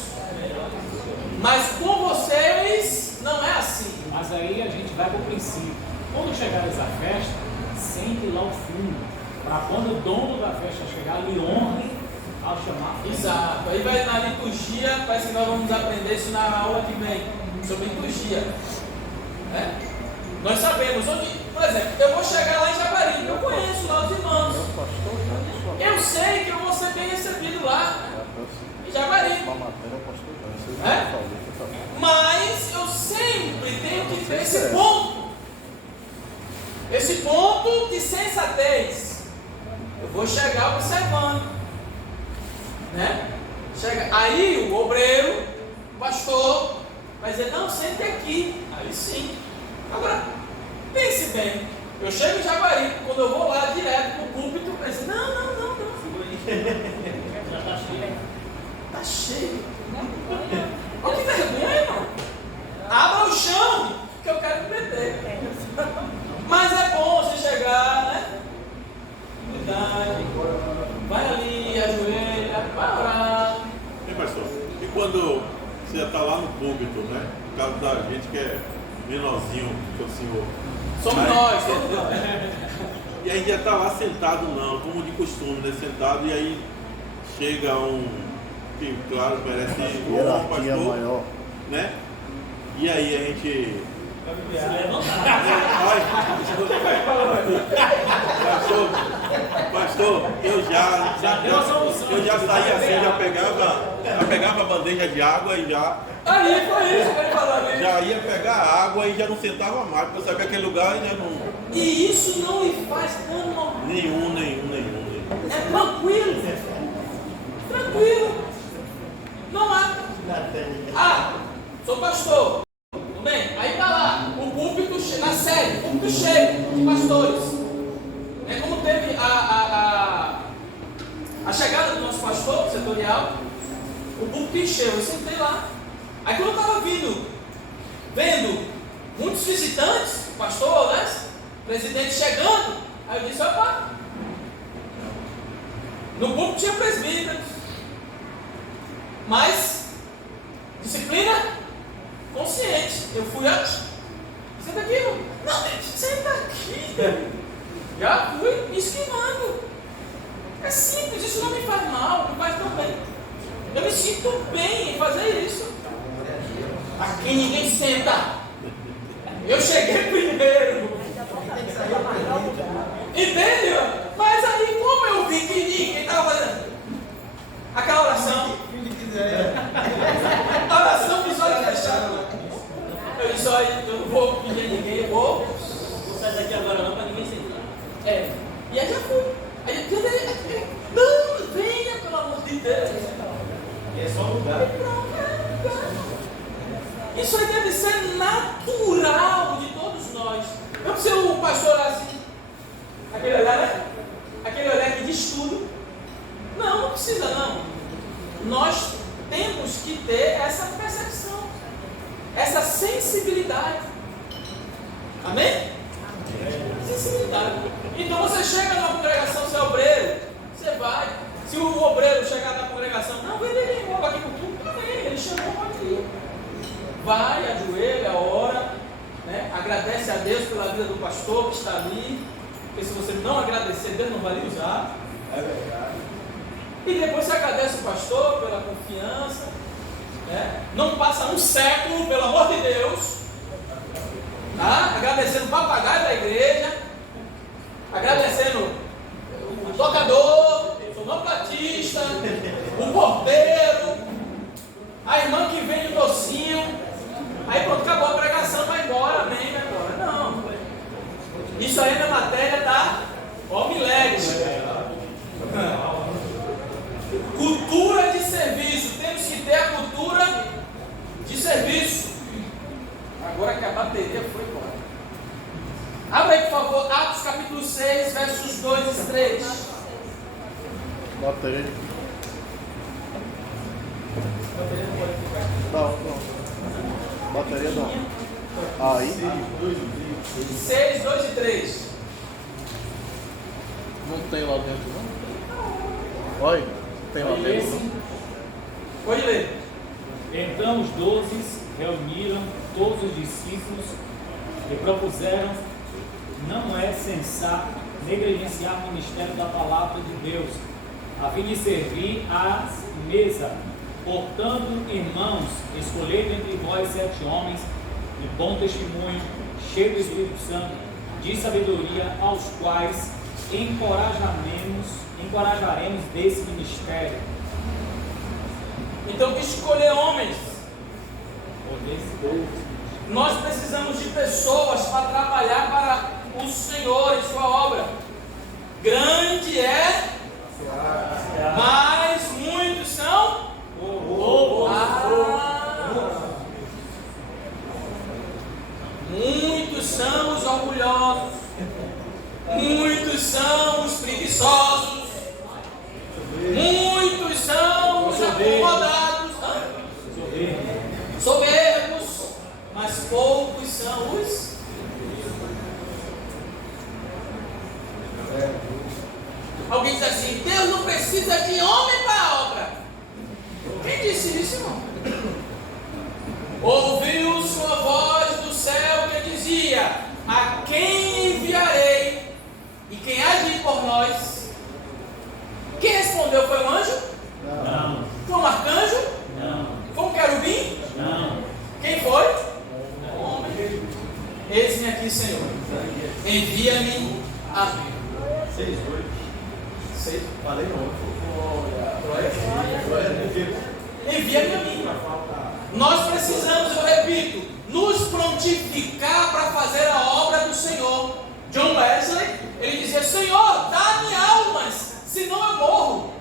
Mas com vocês não é assim. Mas aí a gente vai para o princípio. Quando chegares à festa, sente lá o fundo. Para quando o dono da festa chegar, lhe honre ao chamar. Exato. Aí vai na liturgia, parece que nós vamos aprender isso na aula que vem, sobre liturgia. Né? Nós sabemos onde, por exemplo, eu vou chegar lá em Jaguaribe, eu conheço lá os irmãos. Eu sei que eu vou ser bem recebido lá em Jaguaribe. Mas eu sempre tenho que ter esse ponto. Esse ponto de sensatez. Eu vou chegar observando. Né? Aí o obreiro, o pastor, vai dizer, não, sente aqui. Aí sim. Agora, pense bem. Eu chego em Jaguaribe, quando eu vou lá direto pro púlpito, eu penso, não. Já está cheio. Tá cheio. Olha que vergonha, irmão. Abra o chão, que eu quero me meter. Mas é bom você chegar, né? Verdade. Vai ali, ajoelha, vai orar. Pastor, e quando você já está lá no púlpito, né? No caso da gente que é menorzinho que o senhor. Somos nós. E aí já está lá sentado, não, como de costume, né? Sentado, e aí chega um que, claro, parece um pastor, maior, né? E aí a gente. Pastor, eu já saía assim, já pegava a bandeja de água e já. Aí foi isso que ele falou ali. Já ia pegar água e já não sentava mais, porque eu sabia que aquele lugar já não. E isso não lhe faz dano algum. Nenhum. É tranquilo. Tranquilo. Não há. Ah, sou pastor. Tudo bem? Aí tá lá, o púlpito na série, o púlpito cheio de pastores. É como teve a chegada do nosso pastor setorial, o púlpito encheu, eu sentei lá. Aí quando eu estava vendo muitos visitantes, pastor, né? Presidente chegando, aí eu disse, opa, no púlpito tinha presbíteros, mas disciplina consciente. Eu fui antes, senta aqui, irmão. Não, senta aqui. Já fui me esquivando. É simples, isso não me faz mal, me faz tão bem. Eu me sinto bem em fazer isso. Aqui ninguém senta. Eu cheguei primeiro. Entendeu? Mas aí, como eu vi que ninguém estava fazendo aquela oração, a oração com os olhos fechados, eu disse: olha, eu não vou pedir a ninguém, eu vou sair daqui agora não para ninguém sentar. E aí já fui. Aí eu não, venha, pelo amor de Deus. É só um lugar. Isso aí deve ser natural de todos nós. Não precisa o pastor assim, aquele olhar, né? Aquele olhar que diz tudo. Não precisa não. Nós temos que ter essa percepção, essa sensibilidade. Amém? Sensibilidade. Então você chega na congregação, você é obreiro, você vai. Se o obreiro chegar na congregação, não, ele logo aqui com tudo, também, ele chamou aqui. Vai, ajoelha, ora, né? Agradece a Deus pela vida do pastor que está ali, porque se você não agradecer, Deus não vai lhe usar. É verdade. E depois você agradece o pastor pela confiança, né? Não passa um século, pelo amor de Deus, tá? Agradecendo o papagaio da igreja, agradecendo o tocador, o sonoplatista, o porteiro, a irmã que vende o docinho. Aí pronto, acabou a pregação, vai embora, amém, vai embora. Não. Isso aí na matéria da Omilete. Cultura de serviço. Temos que ter a cultura de serviço. Agora que a bateria foi embora. Abre aí, por favor, Atos capítulo 6, versos 2 e 3. Bota aí. Não. Bateria não. Aí. 6, 2 e 3. Não tem lá dentro não? Oi? Tem lá dentro não? Pode ler. Então os 12 reuniram todos os discípulos e propuseram: não é sensato negligenciar o ministério da palavra de Deus, a fim de servir à mesa. Portanto, irmãos, escolhei dentre vós 7 homens de bom testemunho, cheios do Espírito Santo, de sabedoria, aos quais encorajaremos desse ministério. Então, escolher homens. Nós precisamos de pessoas para trabalhar para o Senhor e sua obra. Grande é, mas muitos são. Muitos são os orgulhosos, muitos são os preguiçosos, muitos são os acomodados, soberbos, mas poucos são os. Alguém diz assim: Deus não precisa de homem para a obra. Quem disse isso, irmão? Ouviu sua voz do céu que dizia: a quem enviarei? E quem há de ir por nós? Quem respondeu? Foi um anjo? Não. Foi um arcanjo? Não. Foi um querubim? Não. Quem foi? Um homem. Eis-me aqui, Senhor. Envia-me a mim. 6. Falei não. Envia-me a mim. Nós precisamos, eu repito, nos prontificar para fazer a obra do Senhor. John Wesley, ele dizia: Senhor, dá-me almas, senão eu morro.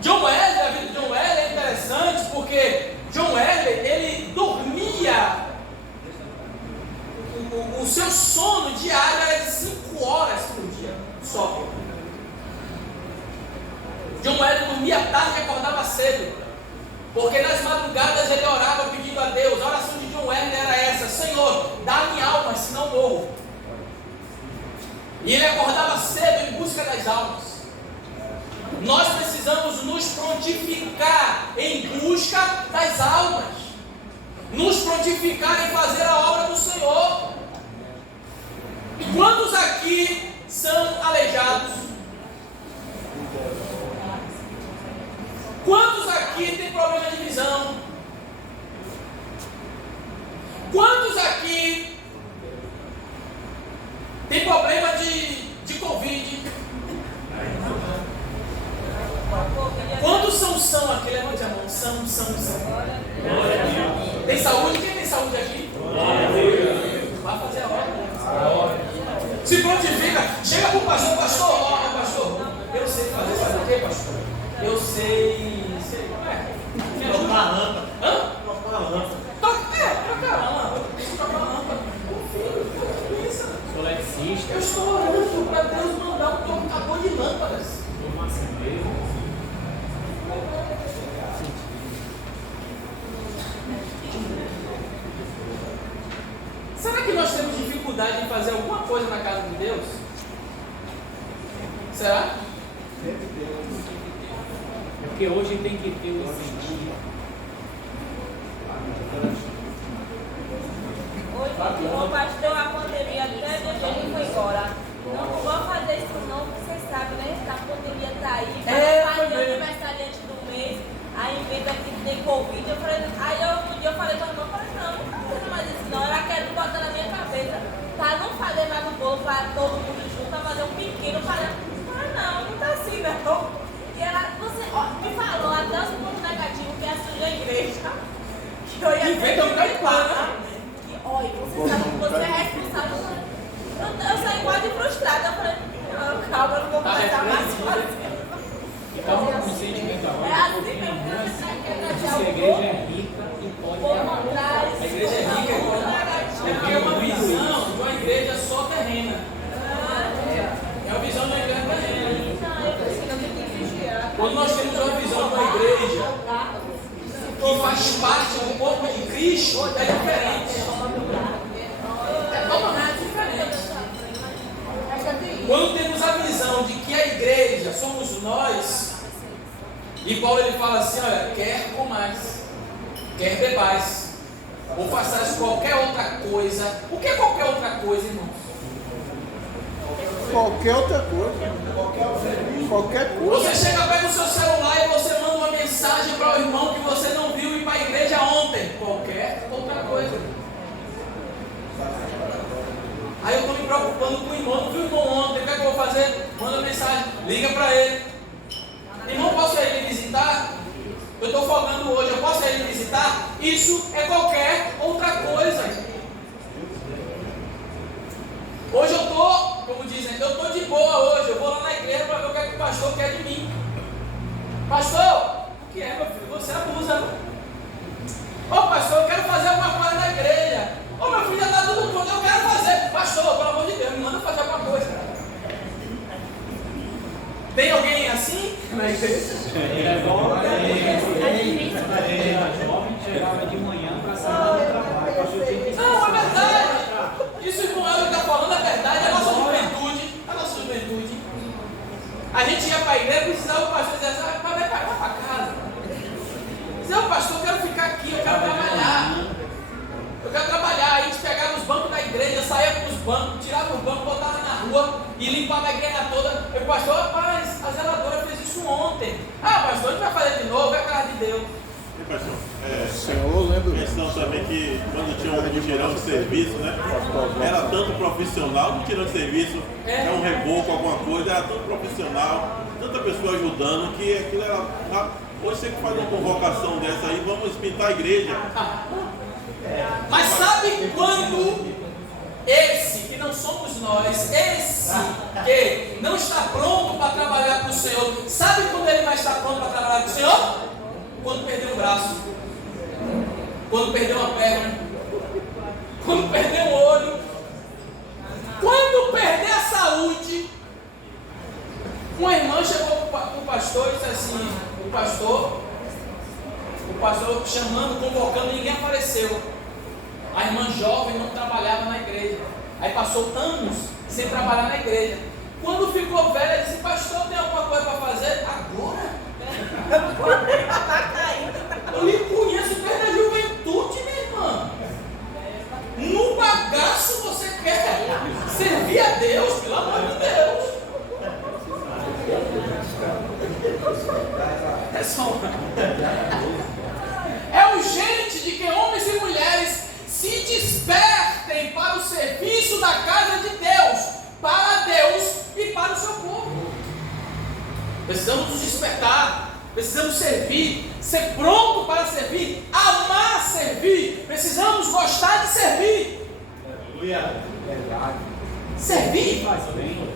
John Wesley, a vida de John Wesley é interessante porque John Wesley, ele dormia, o seu sono diário era de 5 horas por dia, só. John Wesley dormia tarde e acordava cedo, porque nas madrugadas ele orava pedindo a Deus. A oração de John Wesley era essa: Senhor, dá-me almas, senão morro. E ele acordava cedo em busca das almas. Nós precisamos nos prontificar em busca das almas, nos prontificar em fazer a obra do Senhor. Quantos aqui são aleijados? Quantos aqui têm problema de visão? Quantos aqui têm problema de Covid? Quantos são aqui? Levante a mão. São. Tem saúde? Quem tem saúde aqui? Vai fazer a obra. Se prontifica. Chega para o pastor. Pastor, eu sei fazer. Sabe o que, pastor? Eu sei. Me ajuda. Trocar a lâmpada. Hã? Trocar a lâmpada. Trocar a lâmpada. Trocar a lâmpada. Pensa. Sou eletricista. Eu estou orando para Deus mandar um trocador de lâmpadas. Sou marceneiro. Será que nós temos dificuldade em fazer alguma coisa na casa de Deus? Será? Porque hoje tem que ter o incentivo. Hoje, o pastor, a pandemia até deixou ele foi embora. Não vou fazer isso não, você sabe, né? A pandemia tá aí, faz o aniversariante do mês, aí inventa que tem Covid. Eu falei, um dia eu falei com a irmã, não tá fazendo mais isso não. Ela quer botar na minha cabeça, pra não fazer mais um bolo pra todo mundo junto, pra fazer um pequeno, não tá assim não. E ela, me falou até os pontos negativos que é sujar a igreja. Que eu ia Inventa um caipara. Olha, você sabe que você é responsável. Eu saí quase frustrada. Eu falei, não, calma, eu não vou começar mais fazer. Então, o sentimento agora É assim mesmo, se a igreja é rica e pode a igreja é rica, porque é uma visão de uma igreja só terrena. É uma visão de uma igreja terrena. Quando nós temos uma visão de uma igreja que faz parte do corpo de Cristo, é diferente. É totalmente diferente. Quando temos a visão de que a igreja somos nós, e Paulo ele fala assim: olha, quer comais, quer bebais, ou façais qualquer outra coisa. O que é qualquer outra coisa, irmãos? qualquer outra coisa. Qualquer coisa. Você chega perto do seu celular e você manda uma mensagem para o irmão que você não viu ir para a igreja ontem. Qualquer outra coisa. Aí eu estou me preocupando com o irmão, não viu o irmão ontem, o que é que eu vou fazer? Manda mensagem, liga para ele. Irmão, posso ir lhe visitar? Eu estou folgando hoje, eu posso ir lhe visitar? Isso é qualquer outra coisa. Hoje eu estou, como dizem, eu estou de boa hoje, eu vou lá na igreja para ver o que é que o pastor quer de mim. Pastor, o que é, meu filho? Você abusa. Ô pastor, eu quero fazer alguma coisa na igreja. Ô meu filho, já está tudo pronto, eu quero fazer. Pastor, pelo amor de Deus, me manda fazer alguma coisa. Tem alguém assim na igreja? Jovem chegava de manhã para sair do trabalho. Não, é verdade. Isso o irmão Elvio está falando, é verdade. A nossa juventude. A gente ia para a igreja e precisava o pastor dizer assim, vai para casa. Dizia, ô pastor, eu quero ficar aqui, eu quero trabalhar. Aí a gente pegava os bancos da igreja, saía com os bancos, tirava os bancos, botava na rua e limpava a igreja toda. Eu, pastor, rapaz, a zeladora fez isso ontem. Ah, pastor, a gente vai fazer de novo, é a casa de Deus. E pastor, Senhor, lembro. questão também que quando tinha um mutirão de serviço, né? Era tanto profissional, mutirão de serviço, era um reboco, alguma coisa, era tanto profissional, tanta pessoa ajudando que aquilo era. Hoje você que faz uma convocação dessa aí, vamos pintar a igreja. Mas sabe quando esse, que não somos nós, esse que não está pronto para trabalhar para o Senhor, sabe quando ele vai estar pronto para trabalhar para o Senhor? Quando perder um braço, quando perder uma perna, quando perder um olho, quando perder a saúde. Uma irmã chegou para o pastor e disse assim, o pastor chamando, convocando, ninguém apareceu. A irmã jovem não trabalhava na igreja. Aí passou anos sem trabalhar na igreja. Quando ficou velha, disse, pastor, tem alguma coisa para fazer? Agora? Eu lhe conheço desde a juventude, minha irmã. No bagaço você quer servir a Deus, pelo amor de Deus. É urgente de que homens e mulheres se despertem para o serviço da casa de Deus, para Deus e para o seu povo. Precisamos nos despertar, precisamos servir, ser pronto para servir, amar servir, precisamos gostar de servir. Aleluia. Servir. Faz bem.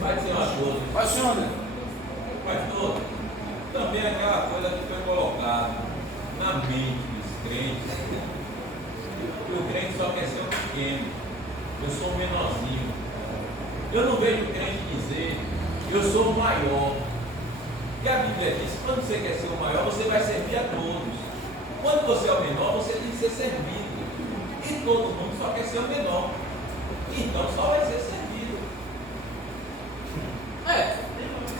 Vai ser uma coisa. Vai, senhor André. Pastor, também aquela coisa que foi colocada na mente dos crentes, que o crente só quer ser um pequeno, eu sou um menorzinho. Eu não vejo o crente dizer, eu sou o maior. Porque a Bíblia diz, quando você quer ser o maior, você vai servir a todos. Quando você é o menor, você tem que ser servido. E todo mundo só quer ser o menor. Então só vai ser servido.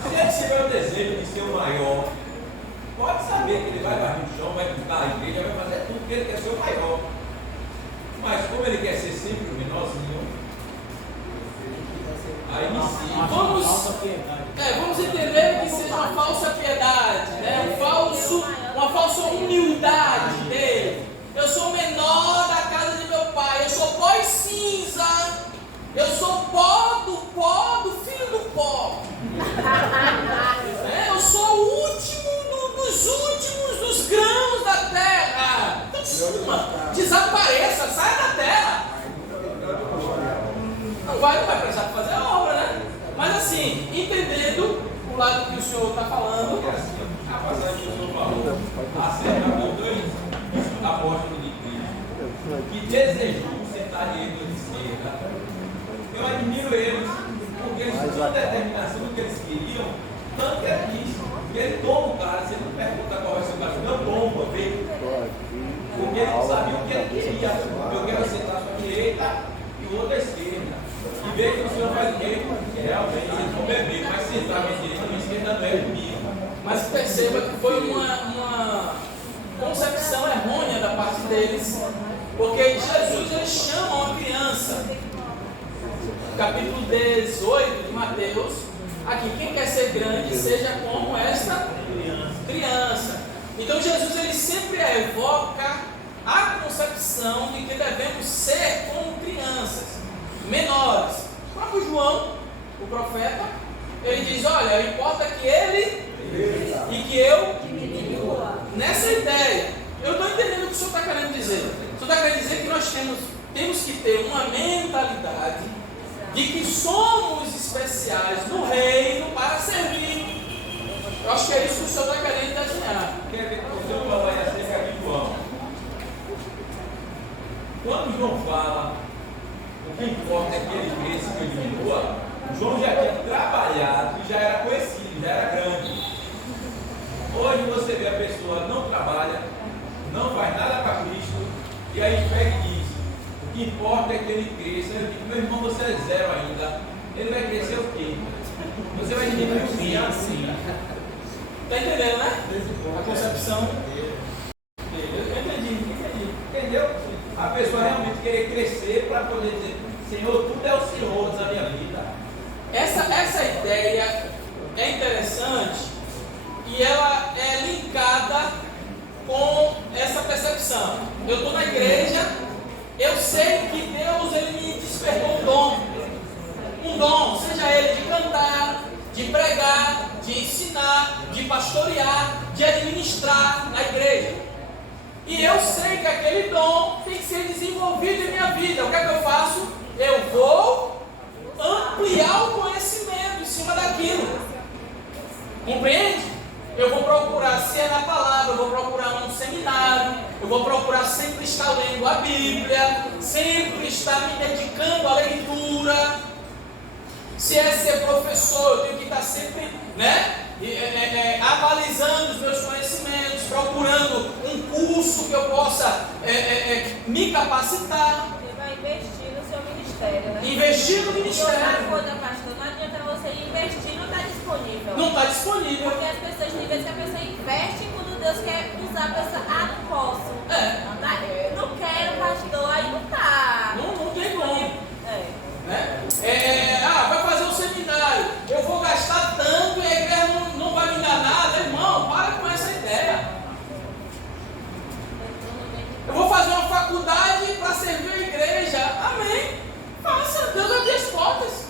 Se ele tiver o desejo de ser o maior, pode saber que ele vai varrer o chão, vai pintar a igreja, vai fazer tudo que ele quer ser o maior. Mas como ele quer ser sempre o menorzinho, aí inicia. Vamos entender que seja uma falsa piedade, né? Uma falsa humildade dele. Eu sou o menor da casa de meu pai, eu sou pó e cinza, eu sou pó do filho do pó. Eu sou o último dos últimos dos grãos da terra. Então suma, desapareça, saia da terra. Não vai precisar fazer a obra, né? Mas assim, entendendo o lado que o senhor está falando. A passagem que o senhor falou acerca com dois apóstolos de Cristo que desejou sentar direito de esquerda. Eu admiro eles, porque eles tinham determinação do que eles queriam, tanto que é isso. Porque ele toma o cara, você não pergunta qual vai ser o cara, não bomba, vê. Porque ele não sabia o que ele queria. Eu quero sentar à sua direita e o outro à esquerda. E vê que o senhor faz o quê? Realmente eles vão beber, mas sentar à minha direita e à minha esquerda não é comigo. Mas perceba que foi uma concepção errônea da parte deles, porque Jesus ele chama uma criança. capítulo 18 de Mateus, aqui, quem quer ser grande, seja como esta criança. Então Jesus ele sempre evoca a concepção de que devemos ser como crianças, menores. O próprio João, o profeta, ele diz, olha, importa que ele e que eu nessa ideia. Eu estou entendendo o que o senhor está querendo dizer. O senhor está querendo dizer que nós temos que ter uma mentalidade de que somos especiais no reino para servir. Eu acho que é isso que o senhor está querendo desenhar. Quer ver que o senhor falou aí acerca de João? Quando João fala, o que importa é que ele cresça, que ele diminua, João já tinha trabalhado e já era conhecido, já era grande. Hoje você vê a pessoa não trabalha, não faz nada para Cristo, e aí pega e diz, o que importa é que ele cresça. Eu digo, meu irmão, você é zero ainda, ele vai crescer o quê? Você vai diminuir o quê? Está entendendo, né? A concepção. Eu entendi. Entendeu? A pessoa realmente querer crescer para poder dizer, Senhor, tudo é o Senhor da minha vida. Essa ideia é interessante e ela é linkada com essa percepção. Eu estou na igreja, eu sei que Deus ele me despertou um dom, seja ele de cantar, de pregar, de ensinar, de pastorear, de administrar na igreja. E eu sei que aquele dom tem que ser desenvolvido em minha vida. O que é que eu faço? Eu vou ampliar o conhecimento em cima daquilo. Compreende? Eu vou procurar, se é na palavra, eu vou procurar um seminário, eu vou procurar sempre estar lendo a Bíblia, sempre estar me dedicando à leitura. Se é ser professor, eu tenho que estar sempre, avalizando os meus conhecimentos, procurando um curso que eu possa me capacitar. Você vai investir no seu ministério, né? Investir no ministério. E outra coisa, pastor, não adianta você investir, não está disponível. Não está disponível. Porque as pessoas, tem vezes que a pessoa investe quando Deus quer usar a pessoa, não posso. Não quero, pastor, aí não está. Não tem como. Vai fazer um seminário, eu vou gastar tanto e a igreja não vai me dar nada. Irmão, para com essa ideia. Eu vou fazer uma faculdade para servir a igreja. Amém. Faça, Deus abre as portas.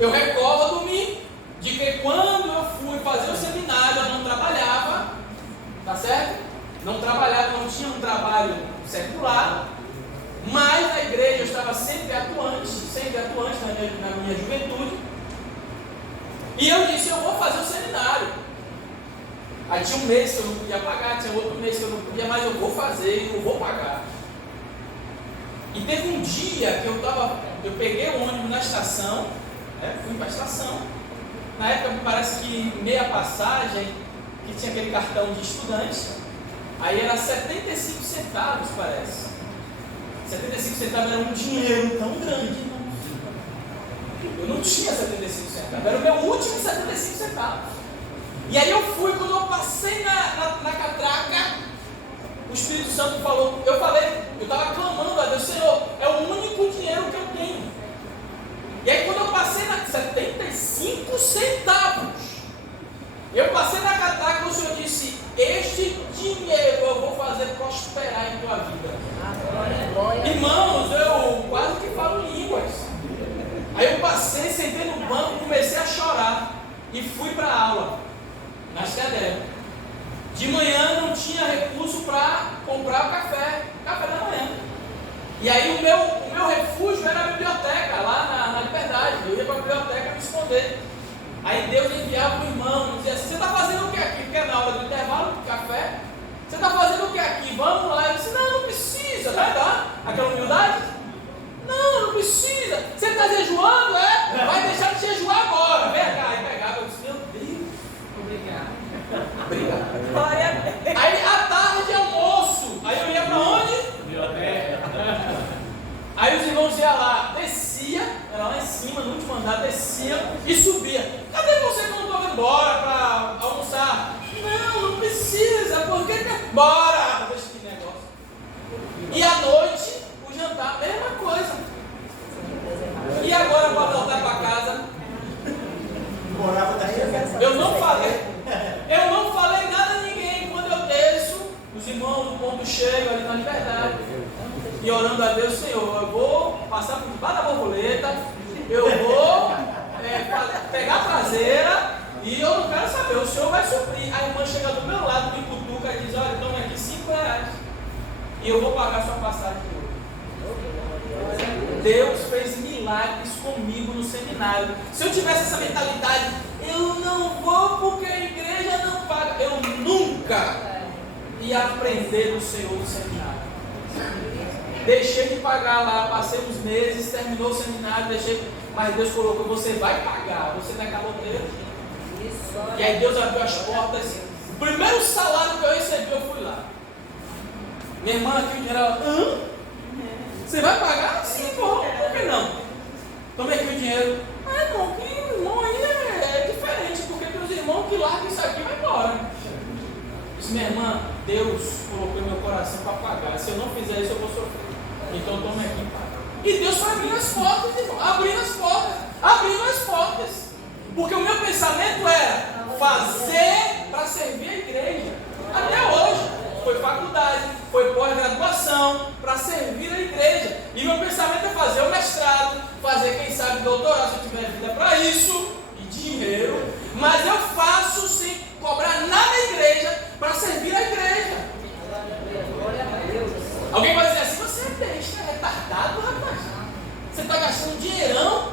Eu recordo-me de que quando eu fui fazer o seminário, eu não trabalhava, tá certo? Não trabalhava, não tinha um trabalho secular. Mas na igreja eu estava sempre atuante na minha juventude. E eu disse, eu vou fazer o seminário. Aí tinha um mês que eu não podia pagar, tinha outro mês que eu não podia, mas eu vou fazer e eu vou pagar. E teve um dia que eu peguei o ônibus na estação, fui para a estação. Na época me parece que meia passagem, que tinha aquele cartão de estudante, aí era 75 centavos, parece. 75 centavos era um dinheiro tão grande, irmão. Eu não tinha 75 centavos, era o meu último 75 centavos. E aí eu fui, quando eu passei na catraca, o Espírito Santo falou, eu estava clamando a Deus, Senhor, é o único dinheiro que eu tenho. E aí quando eu passei na 75 centavos, eu passei na catraca, o Senhor disse, este dinheiro eu vou fazer prosperar em tua vida. Irmãos, eu quase que falo línguas. Aí eu passei, sentei no banco, comecei a chorar e fui para a aula nas cadeiras. De manhã não tinha recurso para comprar o café da manhã. E aí o meu refúgio era a biblioteca, lá na Liberdade. Eu ia para a biblioteca me esconder. Aí Deus enviava um irmão, dizia assim, você está fazendo o que aqui? Porque é na hora do intervalo do café. Você está fazendo o que aqui? Vamos lá. Eu disse, não precisa, vai dar. Aquela humildade? Não precisa. Você está jejuando, Vai deixar de jejuar agora. Vem cá. Aí pegava, eu disse, meu Deus. Obrigado. Glória a Deus. Aí à tarde almoço. Aí eu ia para onde? Aí os irmãos iam lá, descia, era lá em cima, no último andar, descia e subia. Cadê você que eu não estou vendo? Bora para almoçar. Não precisa, porque bora! Deixa que negócio. E à noite, o jantar, mesma coisa. irmãos do ponto cheio ali na Liberdade. E orando a Deus, Senhor, eu vou passar por debaixo da borboleta, eu vou pegar a traseira e eu não quero saber, o Senhor vai suprir. A irmã chega do meu lado, me cutuca e diz, olha, tome aqui R$5 e eu vou pagar a sua passagem de hoje. Deus fez milagres comigo no seminário. Se eu tivesse essa mentalidade, eu não vou porque a igreja não paga, eu nunca ia aprender do Senhor no seminário. Deixei de pagar lá, passei uns meses, terminou o seminário, mas Deus colocou, você vai pagar, você não é caloteiro. E aí Deus abriu as portas. O primeiro salário que eu recebi, eu fui lá. Minha irmã aqui, o dinheiro, você vai pagar? Sim, por que não? Tome aqui o dinheiro. Irmão, que irmão aí é diferente, porque tem os irmãos que largam isso aqui e vai embora. Disse, minha irmã, Deus colocou no meu coração para pagar. Se eu não fizer isso, eu vou sofrer. Então tome aqui e paga. E Deus foi abrindo as portas, irmão. Abrindo as portas. Porque o meu pensamento era fazer para servir a igreja. Até hoje. Foi faculdade, foi pós-graduação, para servir a igreja. E meu pensamento é fazer o mestrado, fazer, quem sabe, doutorado, se eu tiver vida para isso, e dinheiro. Mas eu faço sem cobrar nada à igreja, para servir a igreja. Alguém vai dizer assim, você é besta, é retardado, rapaz. Você está gastando dinheirão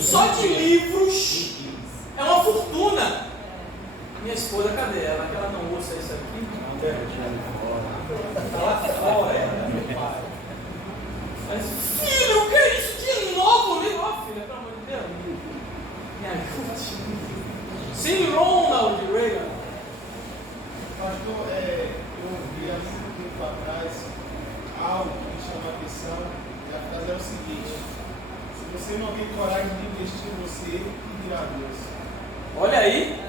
só de livros. É uma fortuna. Minha esposa, cadê ela? Que ela não ouça isso aqui. Está lá fora, meu pai. Mas, filho, o que é isso de novo? Filha, pelo amor de Deus. Me ajude. Sim, Ronald Reagan. Pastor, eu ouvi há muito tempo atrás algo que me chamou a atenção. E a frase é o seguinte: se você não tem coragem de investir em você, que dirá Deus? Olha aí.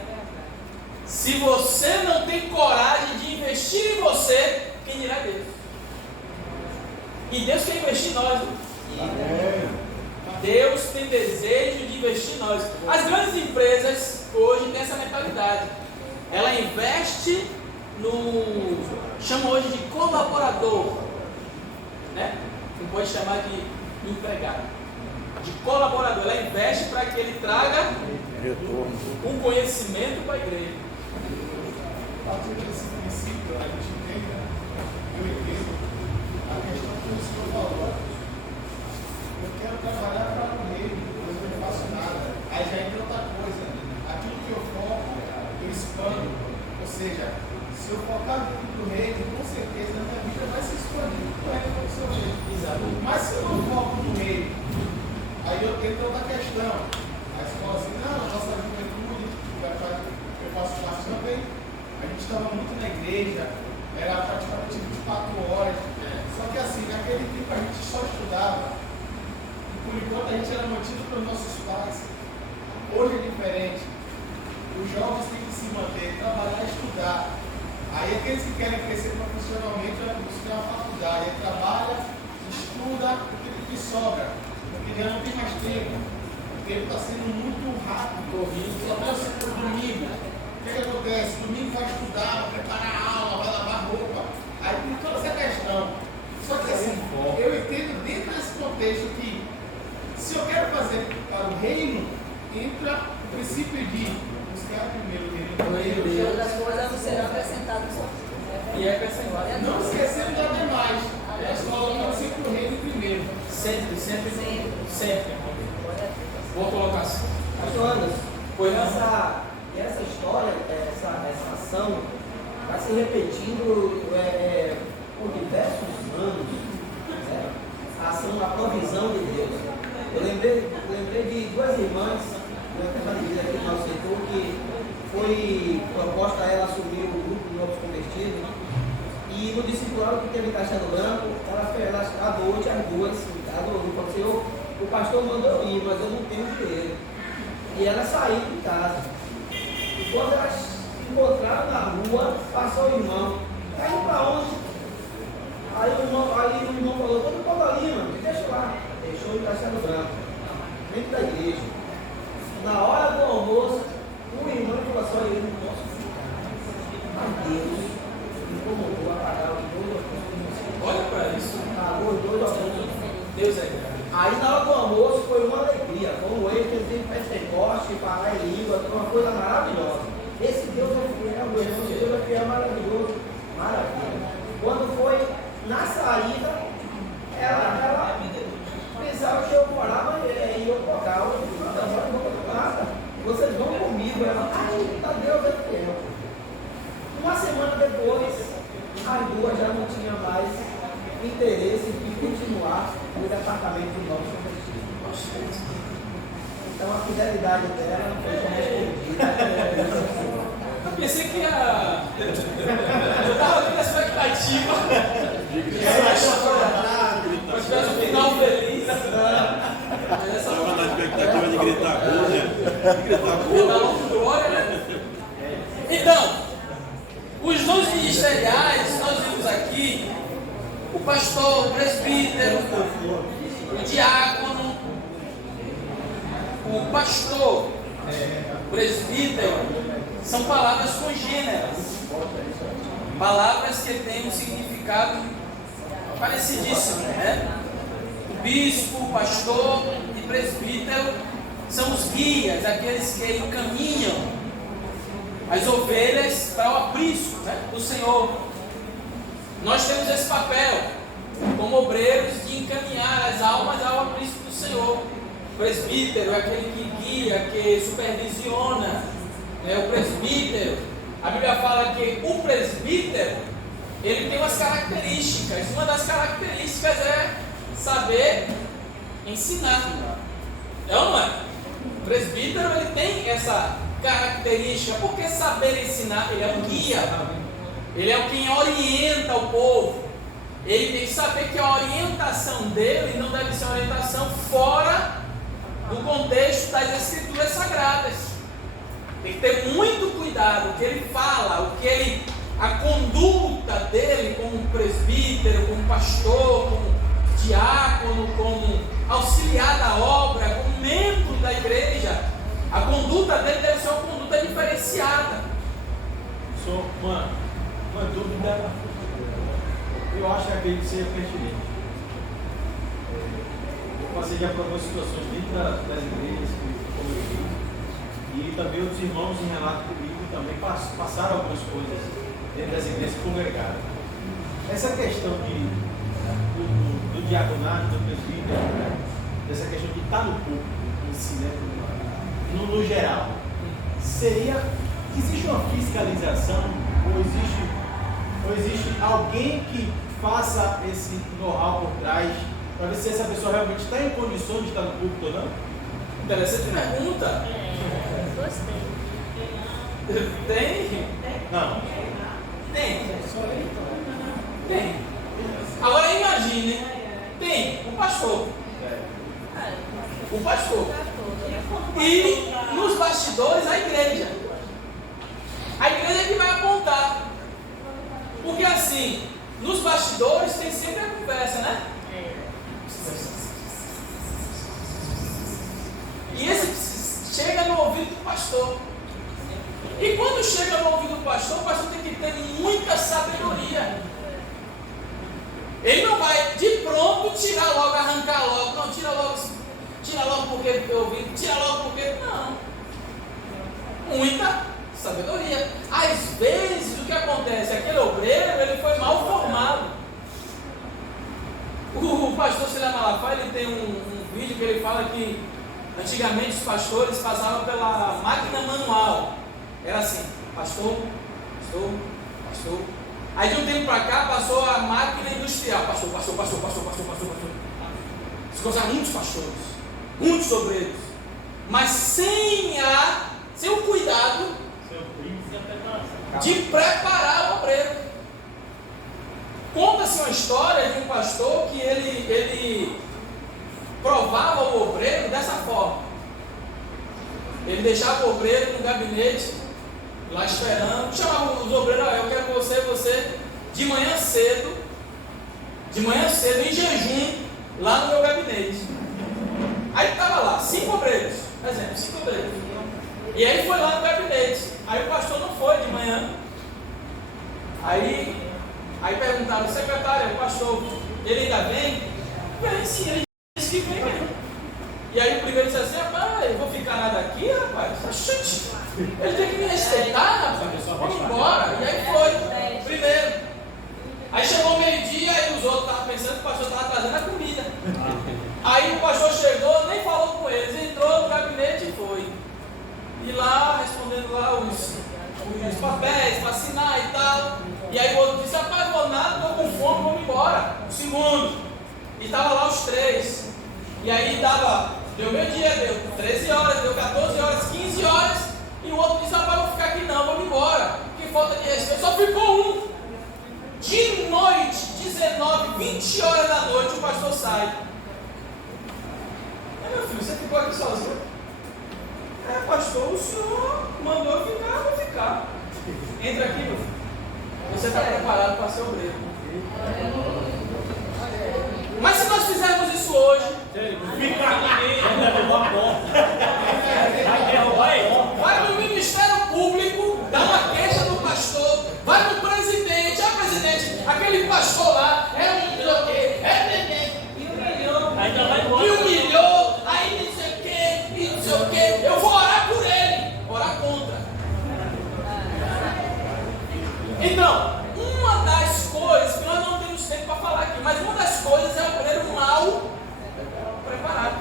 Se você não tem coragem de investir em você, quem dirá Deus? E Deus quer investir em nós. Deus tem desejo de investir em nós. As grandes empresas hoje têm essa mentalidade. Ela investe no... chama hoje de colaborador. Né? Não pode chamar de empregado. De colaborador. Ela investe para que ele traga um conhecimento para a igreja. A partir desse princípio, a gente entende, eu entendo a questão que o senhor falou. Eu quero trabalhar para o reino, mas eu não faço nada. Aí já entra outra coisa. Aquilo que eu foco, eu expando. Ou seja, se eu focar dentro do reino, com certeza a minha vida vai se expandir para o reino do seu reino. Mas se eu não foco no reino, aí eu tenho outra questão. A escola assim, não, a nossa juventude, eu faço parte também. A gente estava muito na igreja, era praticamente 24 horas. Só que assim, naquele tempo a gente só estudava. E por enquanto a gente era mantido pelos nossos pais. Hoje é diferente. Os jovens têm que se manter, trabalhar e estudar. Aí aqueles que querem crescer profissionalmente vão buscar uma faculdade. Aí trabalha, estuda, porque sobra. Porque já não tem mais tempo. O tempo está sendo muito rápido, corrido. Só tem o domingo. O que acontece? Domingo vai estudar, vai preparar a aula, vai lavar roupa. Aí tem toda essa questão. Só que assim, eu entendo dentro desse contexto que se eu quero fazer para o reino, entra o princípio de buscar primeiro o reino de Deus. Todas as coisas não serão acrescentadas. E é acrescentado. Não esquecendo das demais. Nós colocamos sempre o reino primeiro. Sempre. Boa colocação. Pastor Anderson, Pois não. essa história, essa ação, está se repetindo por diversos anos. Né? A ação, a provisão de Deus. Eu lembrei de duas irmãs, aqui no nosso setor, que foi proposta a ela assumir o grupo de novos convertidos. E no discipulado que teve em Castelo Branco, ela fez à noite, as duas, adorou, falou assim, o pastor mandou ir, mas eu não tenho dinheiro. E elas saíram de casa. E quando elas se encontraram na rua, passou o irmão. Tá indo para onde? Aí o irmão falou, todo mundo ali, mano, deixa lá. Deixou em Castelo Branco, dentro da igreja. Na hora do almoço, o irmão falou assim, eu não posso ficar. Mas Deus me incomodou a Deus é grande. Aí na hora do almoço foi uma alegria, foi um êxtase de Pentecoste, falar em língua, foi uma coisa maravilhosa. Esse Deus é fiel, meu irmão, esse Deus é fiel, maravilhoso, maravilha. Quando foi na saída, ela pensava que eu morava em Ocogal. Eu disse, não, eu não vou nada, vocês vão comigo. Ela, ai, tá, Deus é fiel. Uma semana depois, as duas já não tinham mais interesse em continuar no departamento do nosso objetivo. Então a fidelidade dela não foi correspondida. Eu pensei que ia. Eu estava com a expectativa. Mas tivesse um final feliz. Mas essa Estava na expectativa de gritar gol, né? De gritar gol. da longa glória, né? Então, os dons ministeriais, nós vimos aqui o pastor, o presbítero, o diácono, o pastor, o presbítero, são palavras congêneras, palavras que têm um significado parecidíssimo, né? O bispo, o pastor e presbítero são os guias, aqueles que encaminham as ovelhas para o aprisco, né, do Senhor. Nós temos esse papel, como obreiros, de encaminhar as almas ao aprisco do Senhor. O presbítero é aquele que guia, que supervisiona, né? O presbítero, a Bíblia fala que o presbítero, ele tem umas características. Uma das características é saber ensinar. É ou não é? O presbítero, ele tem essa característica, porque saber ensinar, ele é um guia, ele é quem orienta o povo. Ele tem que saber que a orientação dele não deve ser uma orientação fora do contexto das escrituras sagradas. Tem que ter muito cuidado o que ele fala, a conduta dele como presbítero, como pastor, como diácono, como auxiliar da obra, como membro da igreja. A conduta dele deve ser uma conduta diferenciada. Só uma dúvida, eu acho que acredito que seja pertinente. Eu passei já por algumas situações dentro das igrejas que eu convivi, e também os irmãos em relato comigo também passaram algumas coisas dentro das igrejas que congregaram. Essa questão do diaconato, do presbítero, né? Dessa questão de estar no público em si, né? No geral, existe uma fiscalização ou existe alguém que faça esse know-how por trás para ver se essa pessoa realmente está em condições de estar no público ou não? Interessante pergunta. Gostei. Tem? Não. Tem. Agora imagine, tem o pastor. O pastor. E nos bastidores a igreja. A igreja é que vai apontar. Porque assim, nos bastidores tem sempre a conversa, né? E esse chega no ouvido do pastor. E quando chega no ouvido do pastor, o pastor tem que ter muita sabedoria. Ele não vai de pronto tirar logo, arrancar logo. Não, tira logo porque eu ouvi, tira logo porque. Não. Muita sabedoria. Às vezes o que acontece? Aquele obreiro, ele foi mal formado. O pastor Cília Malafaia, ele tem um vídeo que ele fala que antigamente os pastores passavam pela máquina manual. Era assim, pastor. Aí de um tempo para cá passou a máquina industrial. Pastor. Se conhecem muitos pastores, muitos obreiros, mas sem o cuidado de preparar o obreiro. Conta-se uma história de um pastor que ele provava o obreiro dessa forma. Ele deixava o obreiro no gabinete, lá esperando, chamava os obreiros, eu quero você de manhã cedo, em jejum, lá no meu gabinete. Aí estava lá, 5 obreiros, por exemplo, 5 obreiros. E aí foi lá no gabinete. Aí o pastor não foi de manhã. Aí perguntaram, secretário, o pastor, ele ainda vem? Vem sim, ele E aí o primeiro disse assim, rapaz, eu vou ficar nada aqui, rapaz. Oxente, ele tem que me respeitar, rapaz. Vamos embora. E aí foi, primeiro. Aí chegou o meio-dia e os outros estavam pensando que o pastor estava trazendo a comida. Aí o pastor chegou, nem falou com eles, entrou no gabinete e foi. E lá, respondendo lá os papéis para assinar e tal. E aí o outro disse, rapaz, vou nada, estou com fome, vamos embora. O segundo. E estava lá os três. E aí deu meio-dia, deu 13 horas, deu 14 horas, 15 horas. E o outro disse, rapaz, vou ficar aqui não, vamos embora. Que falta de respeito, só ficou um. De noite, 19, 20 horas da noite, o pastor sai. Meu filho, você ficou aqui sozinho? Pastor, o senhor mandou ficar, vou ficar. Entra aqui, meu filho. Você está preparado para ser obreiro. Mas se nós fizermos isso hoje, vai no Ministério Público, dá uma queixa do pastor, vai no presidente, presidente, aquele pastor lá é um não sei o quê, me humilhou, aí não sei o quê, e não sei o quê. Eu vou orar por ele, orar contra. Então, uma das coisas que nós não temos tempo para falar aqui, mas uma das coisas é o obreiro mal preparado.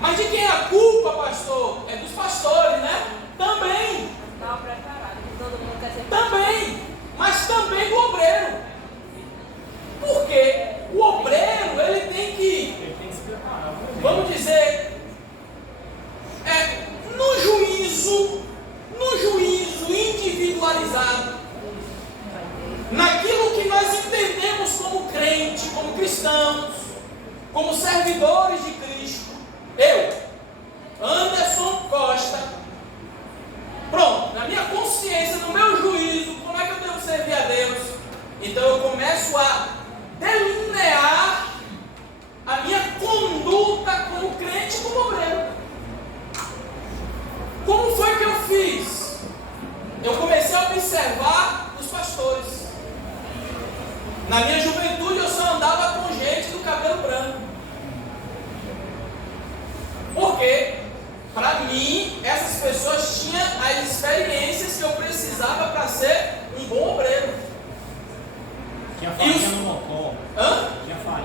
Mas de quem é a culpa, pastor? É dos pastores, né? Também. Mal preparado, que todo mundo quer ser Também. Mas também do obreiro. Porque o obreiro, ele tem que se preparar. Vamos dizer, no juízo individualizado, naquilo que nós entendemos como crente, como cristãos, como servidores de Cristo, eu, Anderson Costa, pronto, na minha consciência, no meu juízo, como é que eu devo servir a Deus? Então eu começo a delinear a minha conduta como crente e como obreiro. Como foi que eu fiz? Eu comecei a observar os pastores. Na minha juventude eu só andava com gente do cabelo branco. Porque, para mim, essas pessoas tinham as experiências que eu precisava para ser um bom obreiro. Tinha farinha no mocó. Hã?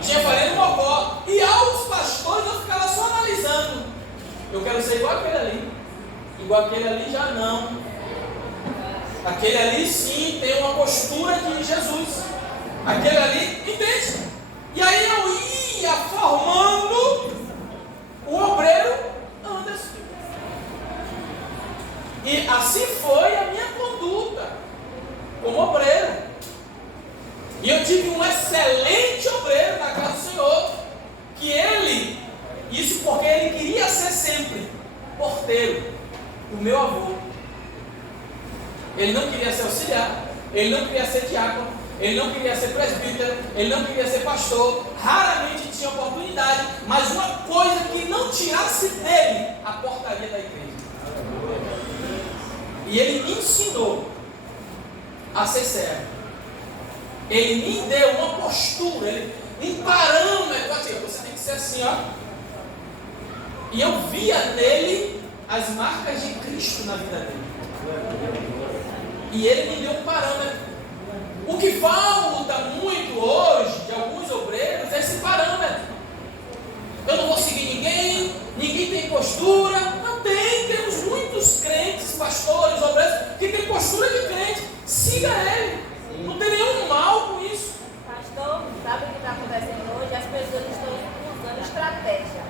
Tinha farinha no mocó. E aos pastores eu ficava só analisando. Eu quero ser igual aquele ali. Igual aquele ali já não. Aquele ali sim tem uma postura de Jesus. Aquele ali, entende? E aí eu ia formando o obreiro Anderson. E assim foi a minha conduta como obreiro. E eu tive um excelente obreiro na casa do Senhor, que ele, isso porque ele queria ser sempre porteiro, o meu avô. Ele não queria ser auxiliar, ele não queria ser diácono, ele não queria ser presbítero, ele não queria ser pastor, raramente tinha oportunidade, mas uma coisa que não tirasse dele a portaria da igreja. E ele me ensinou a ser servo. Ele me deu uma postura, um parâmetro, assim, você tem que ser assim, ó. E eu via nele as marcas de Cristo na vida dele. E ele me deu um parâmetro. O que falta muito hoje de alguns obreiros é esse parâmetro. Eu não vou seguir ninguém tem postura. Não tem, temos muitos crentes, pastores, obreiros, que tem postura de crente. Siga ele. Não tem nenhum mal com isso. Pastor, sabe o que está acontecendo hoje? As pessoas estão usando estratégia.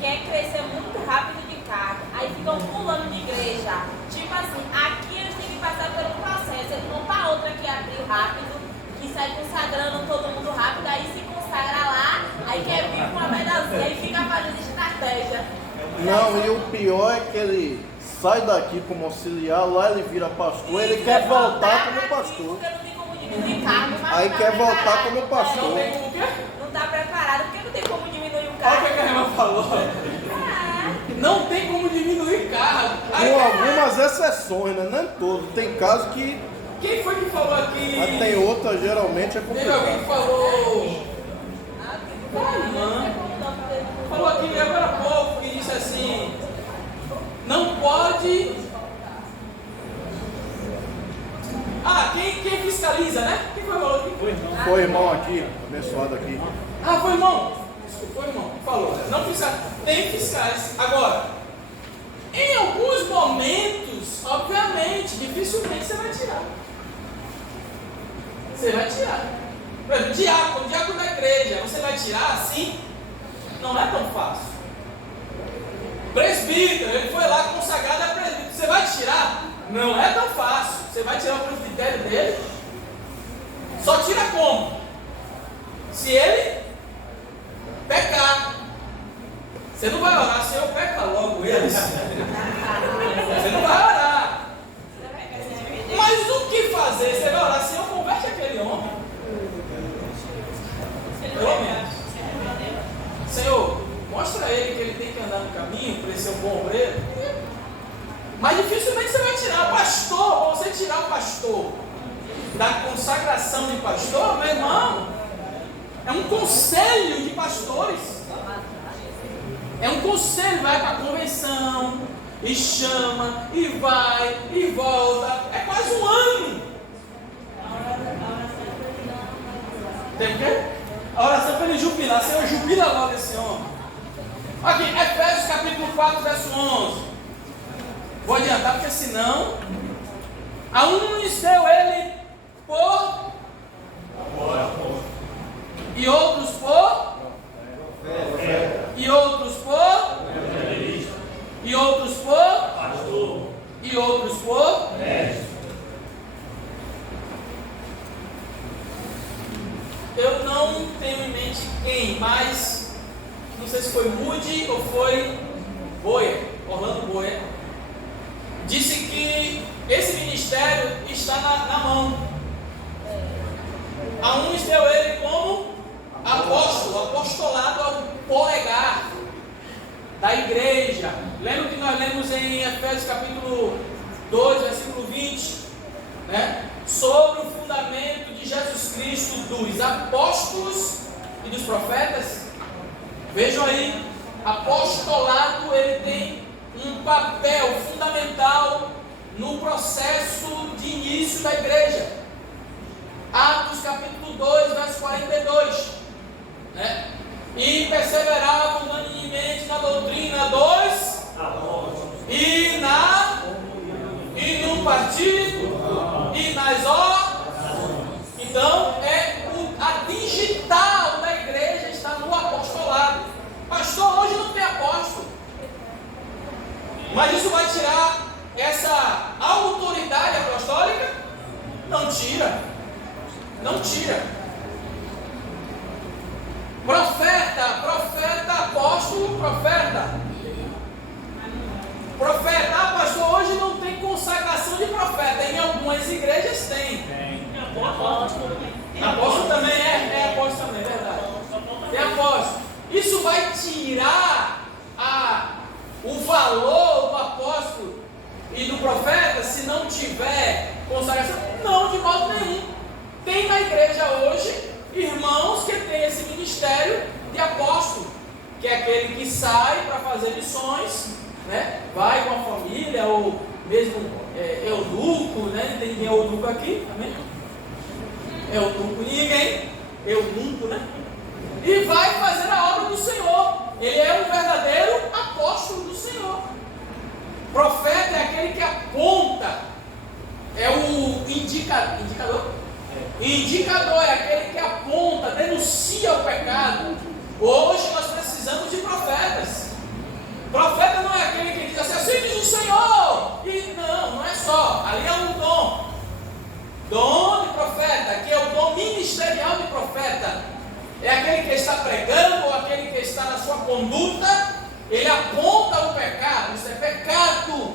Quer crescer muito rápido de cargo, aí ficam pulando de igreja. Tipo assim, aqui eles têm que passar pelo processo. Eles vão para outra que abriu rápido, que sai consagrando todo mundo rápido, aí se consagra lá, aí quer vir com uma medalhinha e fica fazendo estratégia. Não, e o pior é que ele sai daqui como auxiliar, lá ele vira pastor, ele quer voltar como pastor. Porque não tem como diminuir o cargo, mas Aí não quer tá voltar preparado. como pastor. Não tem como o quê? Não está preparado, porque não tem como diminuir o Olha o cargo. que a irmã falou. Não tem como diminuir cargo. Aí, Com algumas exceções, né? Nem todos. Tem casos que. quem foi que falou aqui? Mas tem outras, geralmente é Teve alguém que complicado. falou. Falou aqui agora há pouco que disse assim: não pode. Quem fiscaliza, né? Quem foi o falou aqui? Foi irmão aqui, abençoado aqui. Foi irmão. Desculpa, foi irmão. Falou. Não fiscaliza. Tem fiscais. Agora, em alguns momentos, obviamente, dificilmente você vai tirar. Você vai tirar. Por exemplo, diácono da igreja, você vai tirar assim? Não é tão fácil. Presbítero, ele foi lá consagrado a presbítero. Você vai tirar? Não é tão fácil. Você vai tirar o presbitério dele? Só tira como? Se ele pecar. Você não vai orar, Senhor, peca logo eles. Você não vai orar. Mas o que fazer? Você vai orar, Senhor, converte aquele homem. Pelo menos. Senhor, mostra a ele que ele tem que andar no caminho para ele ser um bom obreiro. Mas dificilmente você vai tirar o pastor. Você tirar o pastor da consagração de pastor, meu irmão, é um conselho de pastores. É um conselho, vai para a convenção, e chama, e vai, e volta. É quase um ano. Tem o quê? A oração para ele jubilar. Senhor, jubila logo esse homem. Aqui, Efésios capítulo 4, verso 11. Vou adiantar, porque senão a uns deu ele por e outros por e outros por e outros por e outros por eu não tenho em mente quem, mas não sei se foi Moody ou foi Boyer, Orlando Boyer, disse que esse ministério está na mão. A uns deu ele como apóstolo, apostolado ao polegar da igreja. Lembra que nós lemos em Efésios capítulo 2, versículo 20, né? Sobre o fundamento de Jesus Cristo, dos apóstolos e dos profetas. Vejam aí, apostolado, ele tem um papel fundamental no processo de início da igreja. Atos capítulo 2, verso 42, né? E perseveravam unanimemente na doutrina dos e no partido e nas orações. Então a digital da igreja está no apostolado. Pastor, hoje não tem apóstolo, mas isso vai tirar essa autoridade apostólica? Não tira. Não tira. Profeta, apóstolo, profeta. Pastor, hoje não tem consagração de profeta. Em algumas igrejas tem. Apóstolo também é apóstolo também, é verdade. Tem apóstolo. Isso vai tirar o valor do apóstolo e do profeta se não tiver consagração? Não, de modo nenhum. Tem na igreja hoje irmãos que têm esse ministério de apóstolo, que é aquele que sai para fazer missões, né? Vai com a família, ou mesmo eunuco, né? Não tem ninguém eunuco aqui, amém? Eunuco ninguém, eunuco, né? E vai fazer a obra do Senhor. Ele é um verdadeiro apóstolo do Senhor. Profeta é aquele que aponta, é o indicador. Indicador é aquele que aponta, denuncia o pecado. Hoje nós precisamos de profetas. Profeta não é aquele que diz assim diz o Senhor. E não é só. Ali é um dom. Dom de profeta, aqui é o dom ministerial de profeta. É aquele que está pregando, ou aquele que está na sua conduta, ele aponta o pecado. Isso é pecado.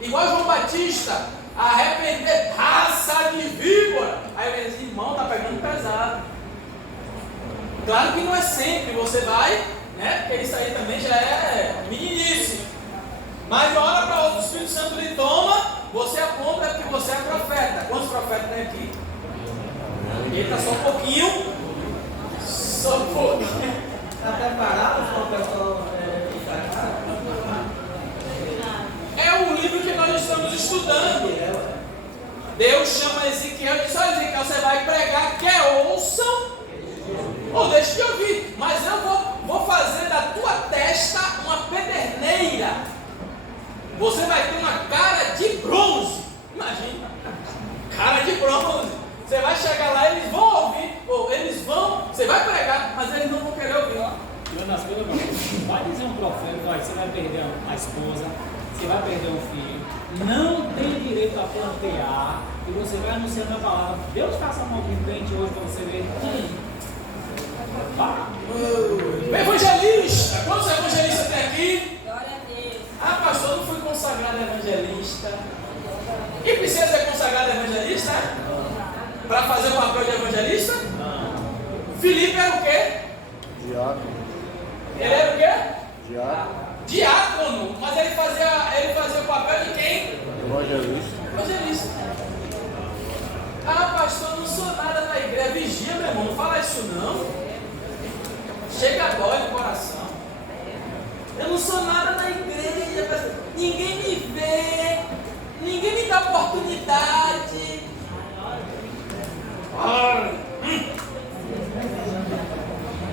Igual João Batista, arrepender, raça de víbora. Aí ele diz, irmão, está pegando pesado. Claro que não é sempre, você vai, né? Porque isso aí também já é meninice. Mas de uma hora para outra o Espírito Santo lhe toma, você aponta que você é profeta. Quantos profetas tem aqui? Ele está só um pouquinho. Só um pouquinho. Deus chama Ezequiel e diz: olha, Ezequiel, você vai pregar, quer ouçam ou deixe de ouvir, mas eu vou fazer da tua testa uma pederneira. Você vai ter uma cara de bronze. Imagina, cara de bronze. Você vai chegar lá, eles vão ouvir, ou eles vão, você vai pregar, mas eles não vão querer ouvir. Vai dizer um profeta: olha, você vai perder a esposa, você vai perder um filho, não tem direito a plantear, e você vai anunciando a palavra. Deus faça uma mão de frente hoje para você ver. Evangelista, quantos evangelistas tem aqui? Glória a Deus. Ah, pastor, não fui consagrado evangelista. E precisa ser consagrado evangelista? Para fazer o papel de evangelista? Filipe era o quê? Diácono. Ele era o quê? Diácono. Diácono. Mas ele fazia o papel de quem? Evangelista. Evangelista. Ah, pastor, não sou nada na igreja. Vigia, meu irmão, não fala isso não. Chega a dói no coração. Eu não sou nada na igreja. Ninguém me vê. Ninguém me dá oportunidade.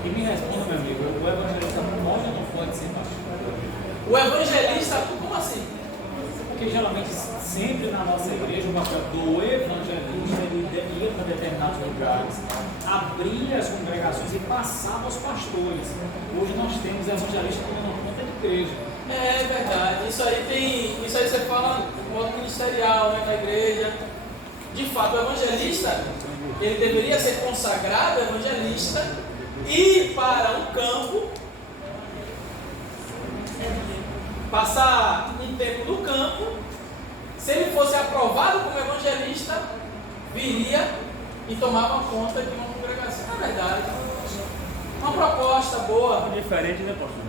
E me responda, meu amigo: o evangelista pode ou não pode ser pastor? O evangelista, como assim? Porque geralmente, sempre na nossa igreja, o papel do evangelista, ele ia para determinados lugares, abrir as congregações e passar aos pastores. Hoje nós temos evangelistas como conta de igreja. É verdade. Isso aí você fala no modo ministerial, né, na igreja. De fato, o evangelista, ele deveria ser consagrado evangelista, ir para um campo, passar um tempo no campo. Se ele fosse aprovado como evangelista, viria e tomava conta de uma congregação. É verdade. Uma proposta boa. Diferente, né, pastor?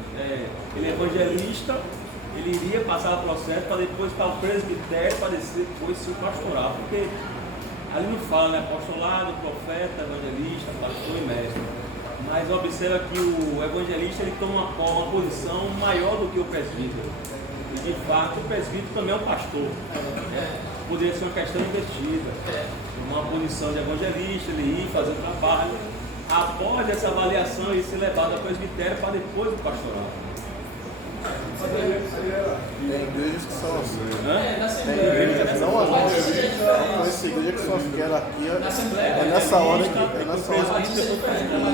Ele é evangelista, ele iria passar o processo para depois para o presbitério, para depois ser o pastoral. Porque ali não fala, né? Apostolado, profeta, evangelista, pastor e mestre. Mas observa que o evangelista ele toma uma posição maior do que o presbítero. E de fato o presbítero também é um pastor. Poderia ser uma questão invertida. Uma posição de evangelista, ele ir fazer o trabalho. Após essa avaliação, ele ser levado ao presbitério para depois do pastoral. Tem igrejas que são assim. Na Tem igrejas que não assim. Essa igreja que só quer aqui é nessa hora que é nessa hora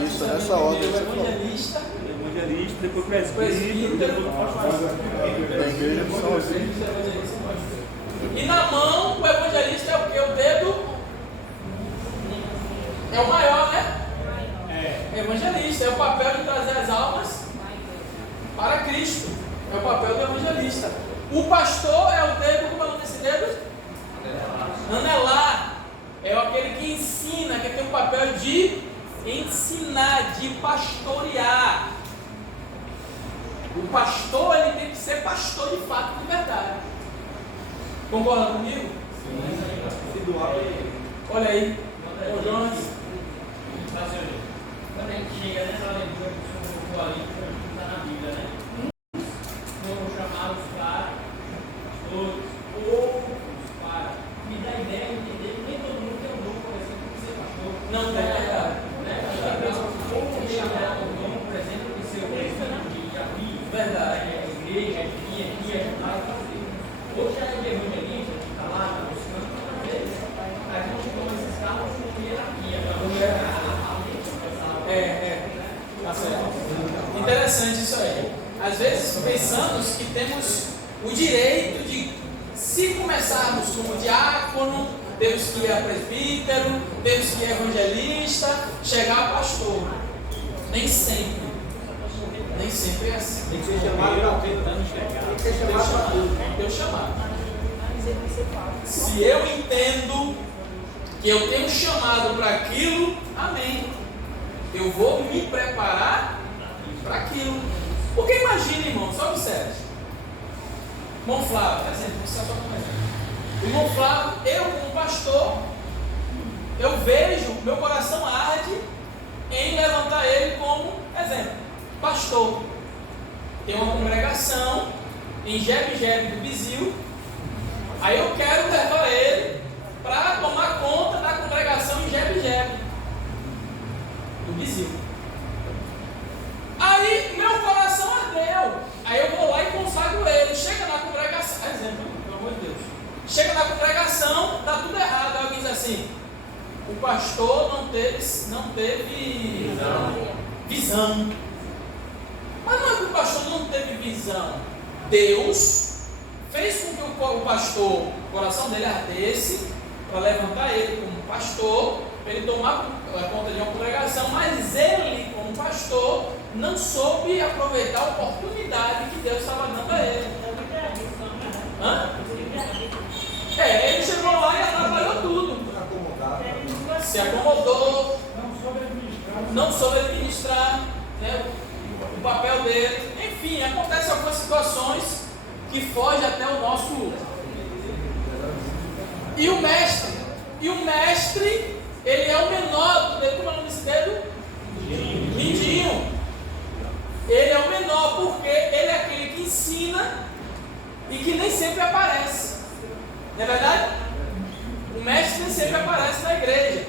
isso, nessa hora que você falou. Evangelista, depois presbítero, depois pastoral. Tem igrejas que são assim. E na mão, o evangelista é o quê? O dedo é o maior, né? Evangelista, é o papel de trazer as almas para Cristo. É o papel do evangelista. O pastor é o dedo, como é o nome desse dedo? Anelar. É aquele que ensina, que tem o papel de ensinar, de pastorear. O pastor, ele tem que ser pastor de fato, de verdade. Concorda comigo? Sim. Olha aí. Ô Jonas. Quando a gente chega nessa leitura que o senhor colocou ali, que está na Bíblia, né? Foram chamados para todos, outros para. Me dá a ideia de entender que nem todo mundo tem um dom, por exemplo, de ser pastor. Não tem, né? Ou chamar o dom, por exemplo, de ser o presidente de abrir, verdade. Igreja, de vir aqui, ajudar e fazer. Ou já é de evangelista, que está lá, buscando para fazer. A gente toma esses carros como hierarquia, para Tá certo. Interessante isso aí. Às vezes pensamos que temos o direito de, se começarmos como diácono, temos que ir a presbítero, temos que ir a evangelista, chegar a pastor. Nem sempre. Nem sempre é assim. Tem que ser chamado tentando chegar. Tem que ser chamado. Deus chamado. Se eu entendo que eu tenho chamado para aquilo, amém. Eu vou me preparar para aquilo. Porque imagina, irmão, só observe. Irmão Flávio, por exemplo, você só como exemplo. Irmão Flávio, eu como pastor, eu vejo, meu coração arde em levantar ele como exemplo. Pastor, tem uma congregação em Jebe do Bizil, aí eu quero levar ele para tomar conta da congregação em Jebe-Jebe, do Bizil. Aí meu coração ardeu. Aí eu vou lá e consagro ele. Chega na congregação, exemplo, pelo amor de Deus. Chega na congregação, tá tudo errado. Aí alguém diz assim: o pastor não teve visão. Mas não é que o pastor não teve visão. Deus fez com que o pastor, o coração dele ardesse para levantar ele como pastor, para ele tomar conta de uma congregação, mas ele, como pastor, não soube aproveitar a oportunidade que Deus estava dando a ele. Hã? Ele chegou lá e atrapalhou tudo. Se acomodou, não soube administrar, né, o papel dele. Enfim, acontecem algumas situações que fogem até o nosso. E o mestre, ele é o menor do dedo. Como é o nome desse dedo? Mindinho. Ele é o menor porque ele é aquele que ensina e que nem sempre aparece. Não é verdade? O mestre nem sempre aparece na igreja.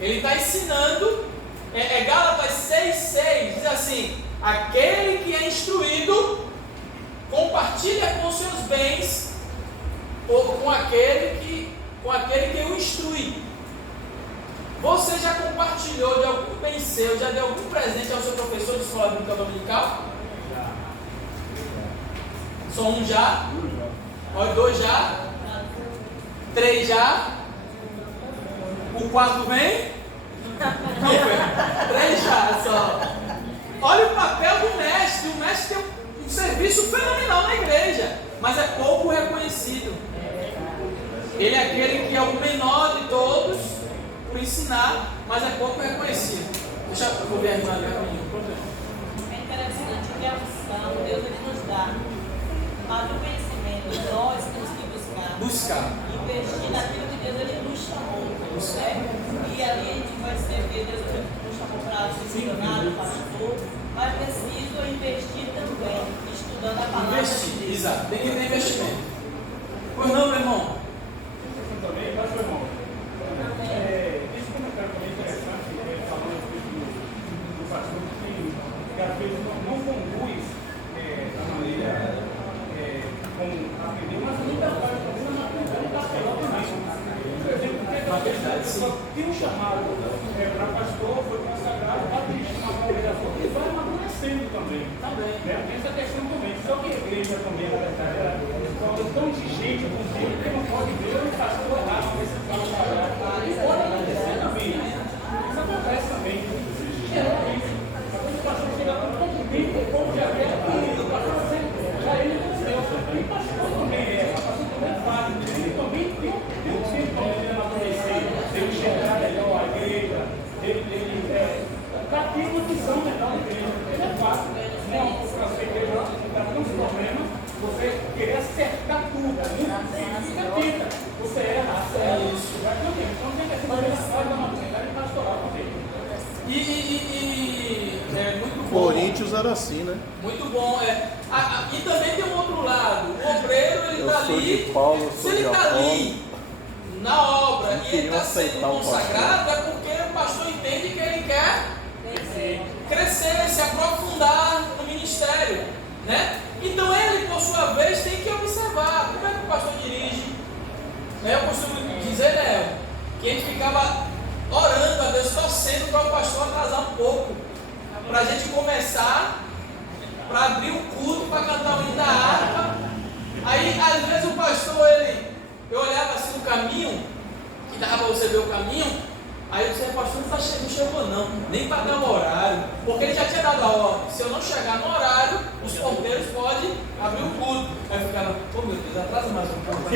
Ele está ensinando. Gálatas 6,6 diz assim: aquele que é instruído compartilha com seus bens com aquele que o instrui. Você já compartilhou de algum bem seu, já deu algum presente ao seu professor de escola bíblica dominical? Só um já? Olha, 2 já? 3 já? O 4 vem? 3 já só. Olha o papel do mestre. O mestre tem um serviço fenomenal na igreja, mas é pouco reconhecido. Ele é aquele que é o menor de todos por ensinar, mas é pouco reconhecido. Deixa eu ver a irmã comigo. É interessante que a unção, Deus ele nos dá, mas o conhecimento nós temos que buscar. Investir naquilo que Deus ele nos chamou. E ali a gente vai ser que Deus nos chamou para ser missionário, pastor, mas preciso investir também, estudando a palavra de Deus. Exato, tem que ter investimento. Pois não, meu irmão? Também, pastor irmão. Esse comentário também é interessante, falando do pastor que às vezes não conduz da maneira como aprendeu, mas muitas vezes também não aprendeu da fé também. Por exemplo, porque a pessoa tem um chamado para pastor, foi consagrado, batista, uma congregação, e vai amadurecendo também. Tem essa questão também. Só que a igreja também, na verdade, ela é tão exigente com Deus que não pode ver o pastor errar, não precisa trabalhar. E pode acontecer também. Isso acontece também. O pastor chega com todo tempo, o povo já quer que o pastor já ele com Deus. E o pastor também o pastor também faz, ele também tem um tempo para ele amadurecer, ele enxergar melhor a igreja, ele tem uma visão melhor da igreja. Ele é fácil, não, para a sua igreja está com uns problemas, você querer acertar tudo, fica tenta, você erra, acerta, vai ter o tempo. Então tem que ser uma história da maturidade pastoral também. E é muito bom. Coríntios era assim, né? Muito bom. E também tem um outro lado. O obreiro, ele está ali. Paulo, se ele está ali na obra e ele está sendo aceitar o consagrado, é porque o pastor entende que ele quer crescer, se aprofundar no ministério, né? Então ele, por sua vez, tem que observar como é que o pastor dirige. Eu costumo dizer, que a gente ficava orando a Deus, torcendo para o pastor atrasar um pouco, para a gente começar, para abrir o culto, para cantar o hino da harpa. Aí, às vezes, o pastor, eu olhava assim no caminho, que dava para você ver o caminho. Aí eu disse, pastor, não chegou não, nem para dar o horário, porque ele já tinha dado a ordem, se eu não chegar no horário, os porteiros podem abrir o culto. Aí eu ficava, meu Deus, atrasa mais um pouco.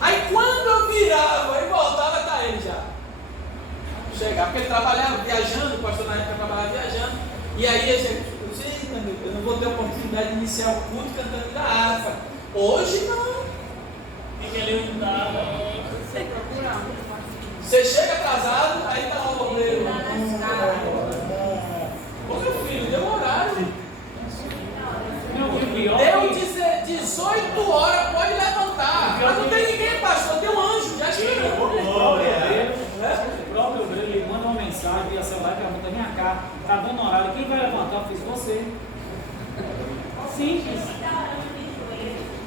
Aí quando eu virava e voltava, tá ele já. Chegar, porque ele trabalhava viajando, o pastor na época trabalhava viajando, e aí eu não vou ter a oportunidade de iniciar o culto cantando da harpa. Hoje não. Fica ali um dado. Você chega atrasado, aí está lá o obreiro. Ô meu filho, deu horário. Deu 18 horas, pode levantar. Mas não tem ninguém, pastor, tem um anjo, já te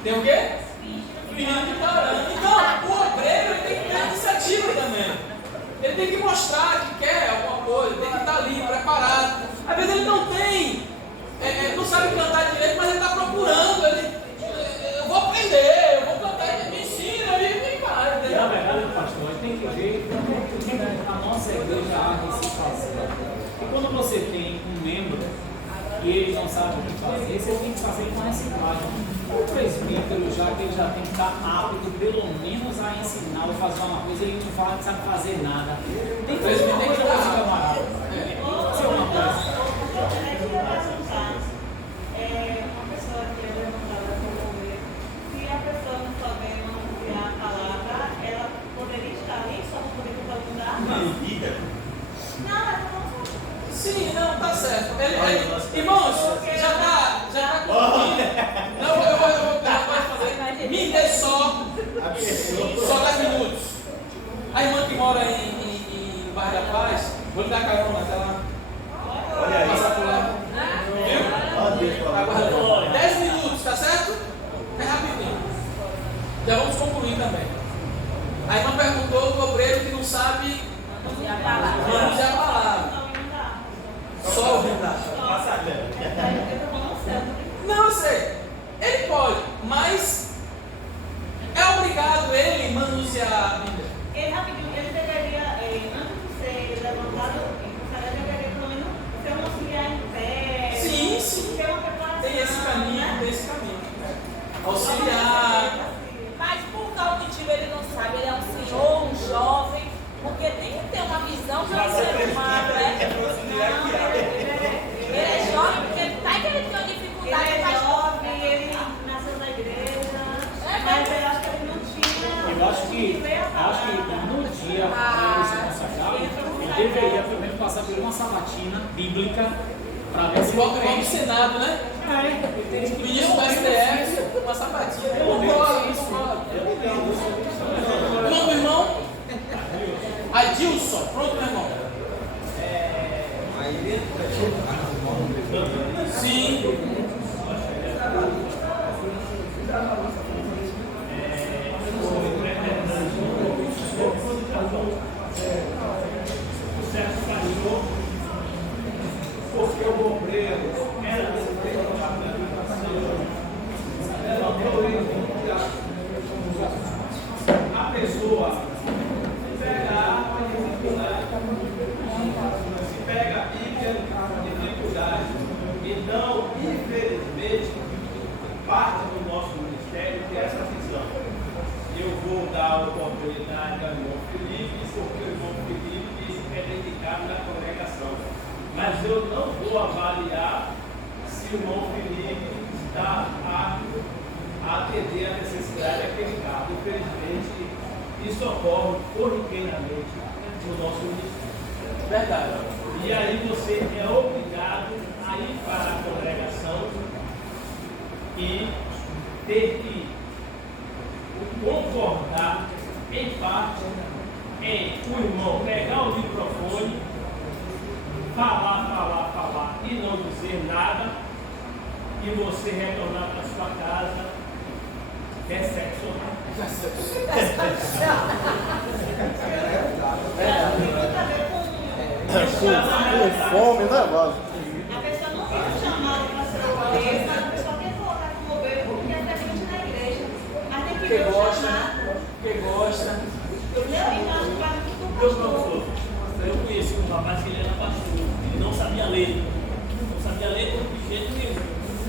Tem o quê? Filho que está orando. Então, o obreiro ele tem que ter iniciativa também. Ele tem que mostrar que quer alguma coisa, tem que estar ali, preparado. Às vezes ele não tem, não sabe cantar direito, mas ele está procurando. Eu vou aprender, eu vou cantar, me ensina, me para. Na verdade, pastor, a gente tem que ver como na nossa igreja há esse fazer. E quando você tem um membro e ele não sabe o que fazer, você tem que fazer com reciclagem. O presbítero, já que ele já tem que estar apto, pelo menos a ensinar ou fazer uma coisa, ele não fala que sabe fazer nada. Tem que fazer uma coisa com esse camarada. Isso é uma coisa. Uma pessoa que é levantada como governo, se a pessoa não souber anunciar a palavra, ela poderia estar ali só para poder ajudar? Não, Sim, não, tá certo. Irmãos, já tá concluindo. Não, eu vou fazer. Me dê só 10 minutos. A irmã que mora em Bairro da Paz, vou lhe dar carona até lá. Olha aí. Passar por lá. Viu? 10 minutos, tá certo? É rapidinho. Já vamos concluir também. A irmã perguntou do obreiro que não sabe manusear a palavra. Só o verdade. Não, eu sei. Ele pode, mas é obrigado ele manusear a Bíblia. Ele rapidinho, ele deveria, antes de ser levantado, ele deveria pelo menos ser um auxiliar em pé. Sim. Ter uma preparação. Tem esse caminho. Auxiliar. Mas por qual motivo ele não sabe? Ele é um senhor, um jovem, porque tem que ter uma visão de um ser humano, né? Ele é jovem, porque tá que ele tem uma dificuldade. Ele é jovem, ele nasceu na igreja, mas eu acho que ele não tinha. Eu acho que no dia que ele se consagrava, ele deveria pelo menos passar por uma sabatina bíblica para ver se Igual no Senado, né? O ministro do STF, uma sapatinha. Eu concordo. O nome do irmão? Adilson. Pronto, meu irmão. Sim. Porque o obreiro era a pessoa pega a arma de dificuldade, se pega a Bíblia de dificuldade. Então, infelizmente, parte do nosso ministério tem essa visão. Eu vou dar oportunidade ao irmão Felipe, porque o irmão Felipe é dedicado na congregação. Mas eu não vou avaliar se o irmão Felipe está apto a atender a necessidade daquele carro. Infelizmente, isso ocorre corriqueiramente no nosso ministério. Verdade. E aí você é obrigado a ir para a congregação e ter que concordar em parte em o irmão pegar o microfone, falar e não dizer nada, e você retornar para sua casa decepcionado. Com fome, né, Vaso? A pessoa não tem um chamado para ser obreiro, mas a pessoa quer colocar como obreiro porque é presente na igreja. Mas tem que ver o chamado. Que gosta. Então, para mim, Meu professor, eu conheci um rapaz que ele era pastor, ele não sabia ler. Não sabia ler de jeito nenhum.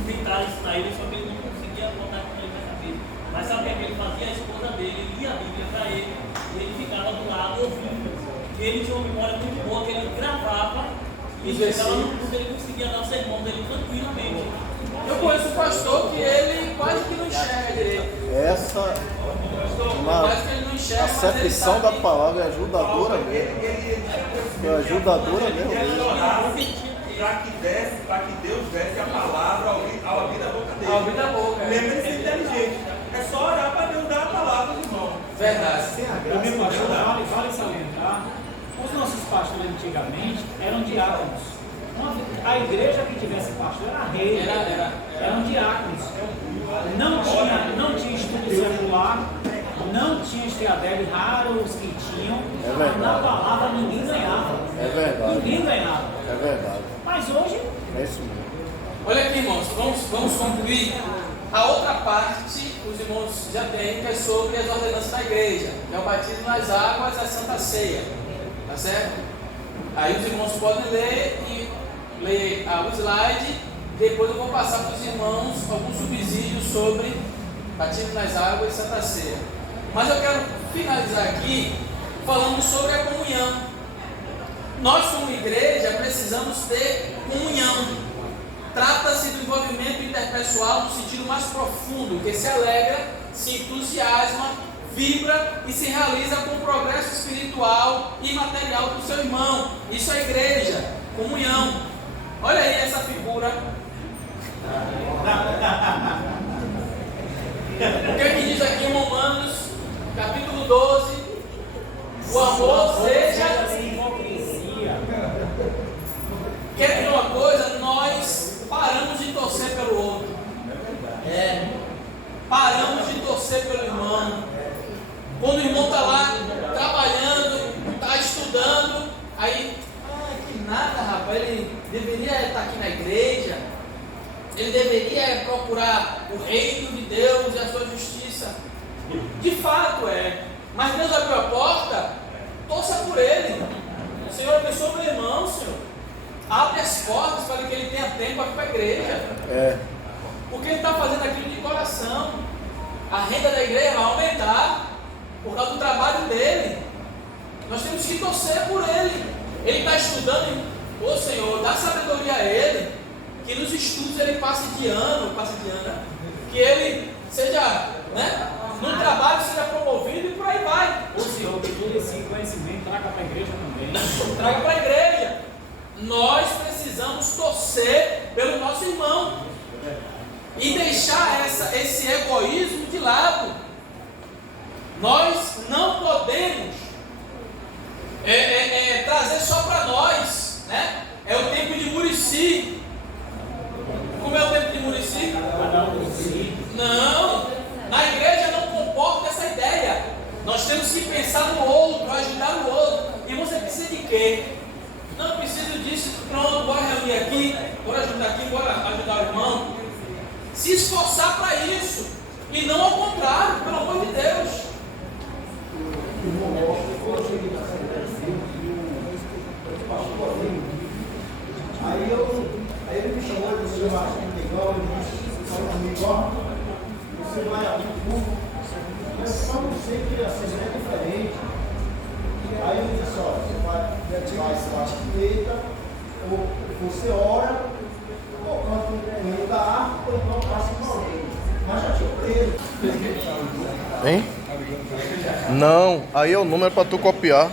Tentaram ensinar ele, só que ele não conseguia botar com ele na cabeça. Mas sabe o que ele fazia? A esposa dele lia a Bíblia para ele, e ele ficava do lado ouvindo. Ele tinha uma memória muito boa, que ele gravava e chegava no culto, ele conseguia dar o sermão dele tranquilamente. Eu conheço um pastor que ele quase que não enxerga direito. Essa Quase que ele não enxerga, mas ele acepção sabe. da palavra é ajudadora mesmo. É ajudadora mesmo. Para que Deus desse a palavra ao ouvir da boca dele. Ao ouvir da boca, é. Lembra de ser inteligente. É só orar para Deus dar a palavra, irmão. Verdade. Eu me pastor, vale salientar, os nossos pastores antigamente eram diáconos. A igreja que tivesse pastor era rei, eram diáconos. não tinha estudo celular, não tinha estiadele, raro os que tinham. É verdade. Na palavra ninguém ganhava. É verdade. Ninguém ganhava. É verdade. Mas hoje, É isso mesmo. Olha aqui, irmãos, vamos concluir. A outra parte, os irmãos já têm, que é sobre as ordenanças da igreja, que é o batismo nas águas, a Santa Ceia. Tá certo? Aí os irmãos podem ler e ler o slide. Depois eu vou passar para os irmãos alguns subsídios sobre batismo nas águas e Santa Ceia. Mas eu quero finalizar aqui falando sobre a comunhão. Nós, como igreja, precisamos ter comunhão. Trata-se do envolvimento interpessoal no sentido mais profundo, que se alegra, se entusiasma, vibra e se realiza com o progresso espiritual e material do seu irmão. Isso é igreja, comunhão. Olha aí essa figura. O que é que diz aqui em Romanos, capítulo 12? O amor seja hipocrisia. Quer dizer uma coisa? Nós paramos de torcer pelo outro. Paramos de torcer pelo irmão. Quando o irmão está lá trabalhando, está estudando, aí, que nada, rapaz, ele deveria estar aqui na igreja, ele deveria procurar o reino de Deus e a sua justiça. De fato é, mas Deus abriu a porta, torça por ele. O Senhor abençoe o meu irmão, Senhor. Abre as portas para que ele tenha tempo para ir para a igreja. Porque ele está fazendo aquilo de coração. A renda da igreja vai aumentar por causa do trabalho dele. Nós temos que torcer por ele. Ele está estudando. Ô Senhor, dá sabedoria a ele. Que nos estudos ele passe de ano. Que ele seja, no trabalho seja promovido e por aí vai. Ô Senhor, que todo esse conhecimento traga para a igreja também. Traga para a igreja. Nós precisamos torcer pelo nosso irmão e deixar esse egoísmo de lado. Nós não podemos trazer só para nós, É o tempo de Murici. Como é o tempo de Murici? Não, na igreja não comporta essa ideia. Nós temos que pensar no outro, ajudar o outro. E você precisa de quê? Não preciso disso, pronto, bora reunir aqui, bora juntar aqui, bora ajudar o irmão. Se esforçar para isso, e não ao contrário, pelo amor de Deus. Aí ele me chamou e disse: legal, ele disse: falou comigo, ó, você vai abrir tudo, mas só não sei que a Assembleia é diferente. Aí ele disse: ó, você vai para a direita, ou você ora, ou canta o meio da arte, ou então passa para alguém. Mas já tinha preso. Hein? Não, aí é o número para tu copiar.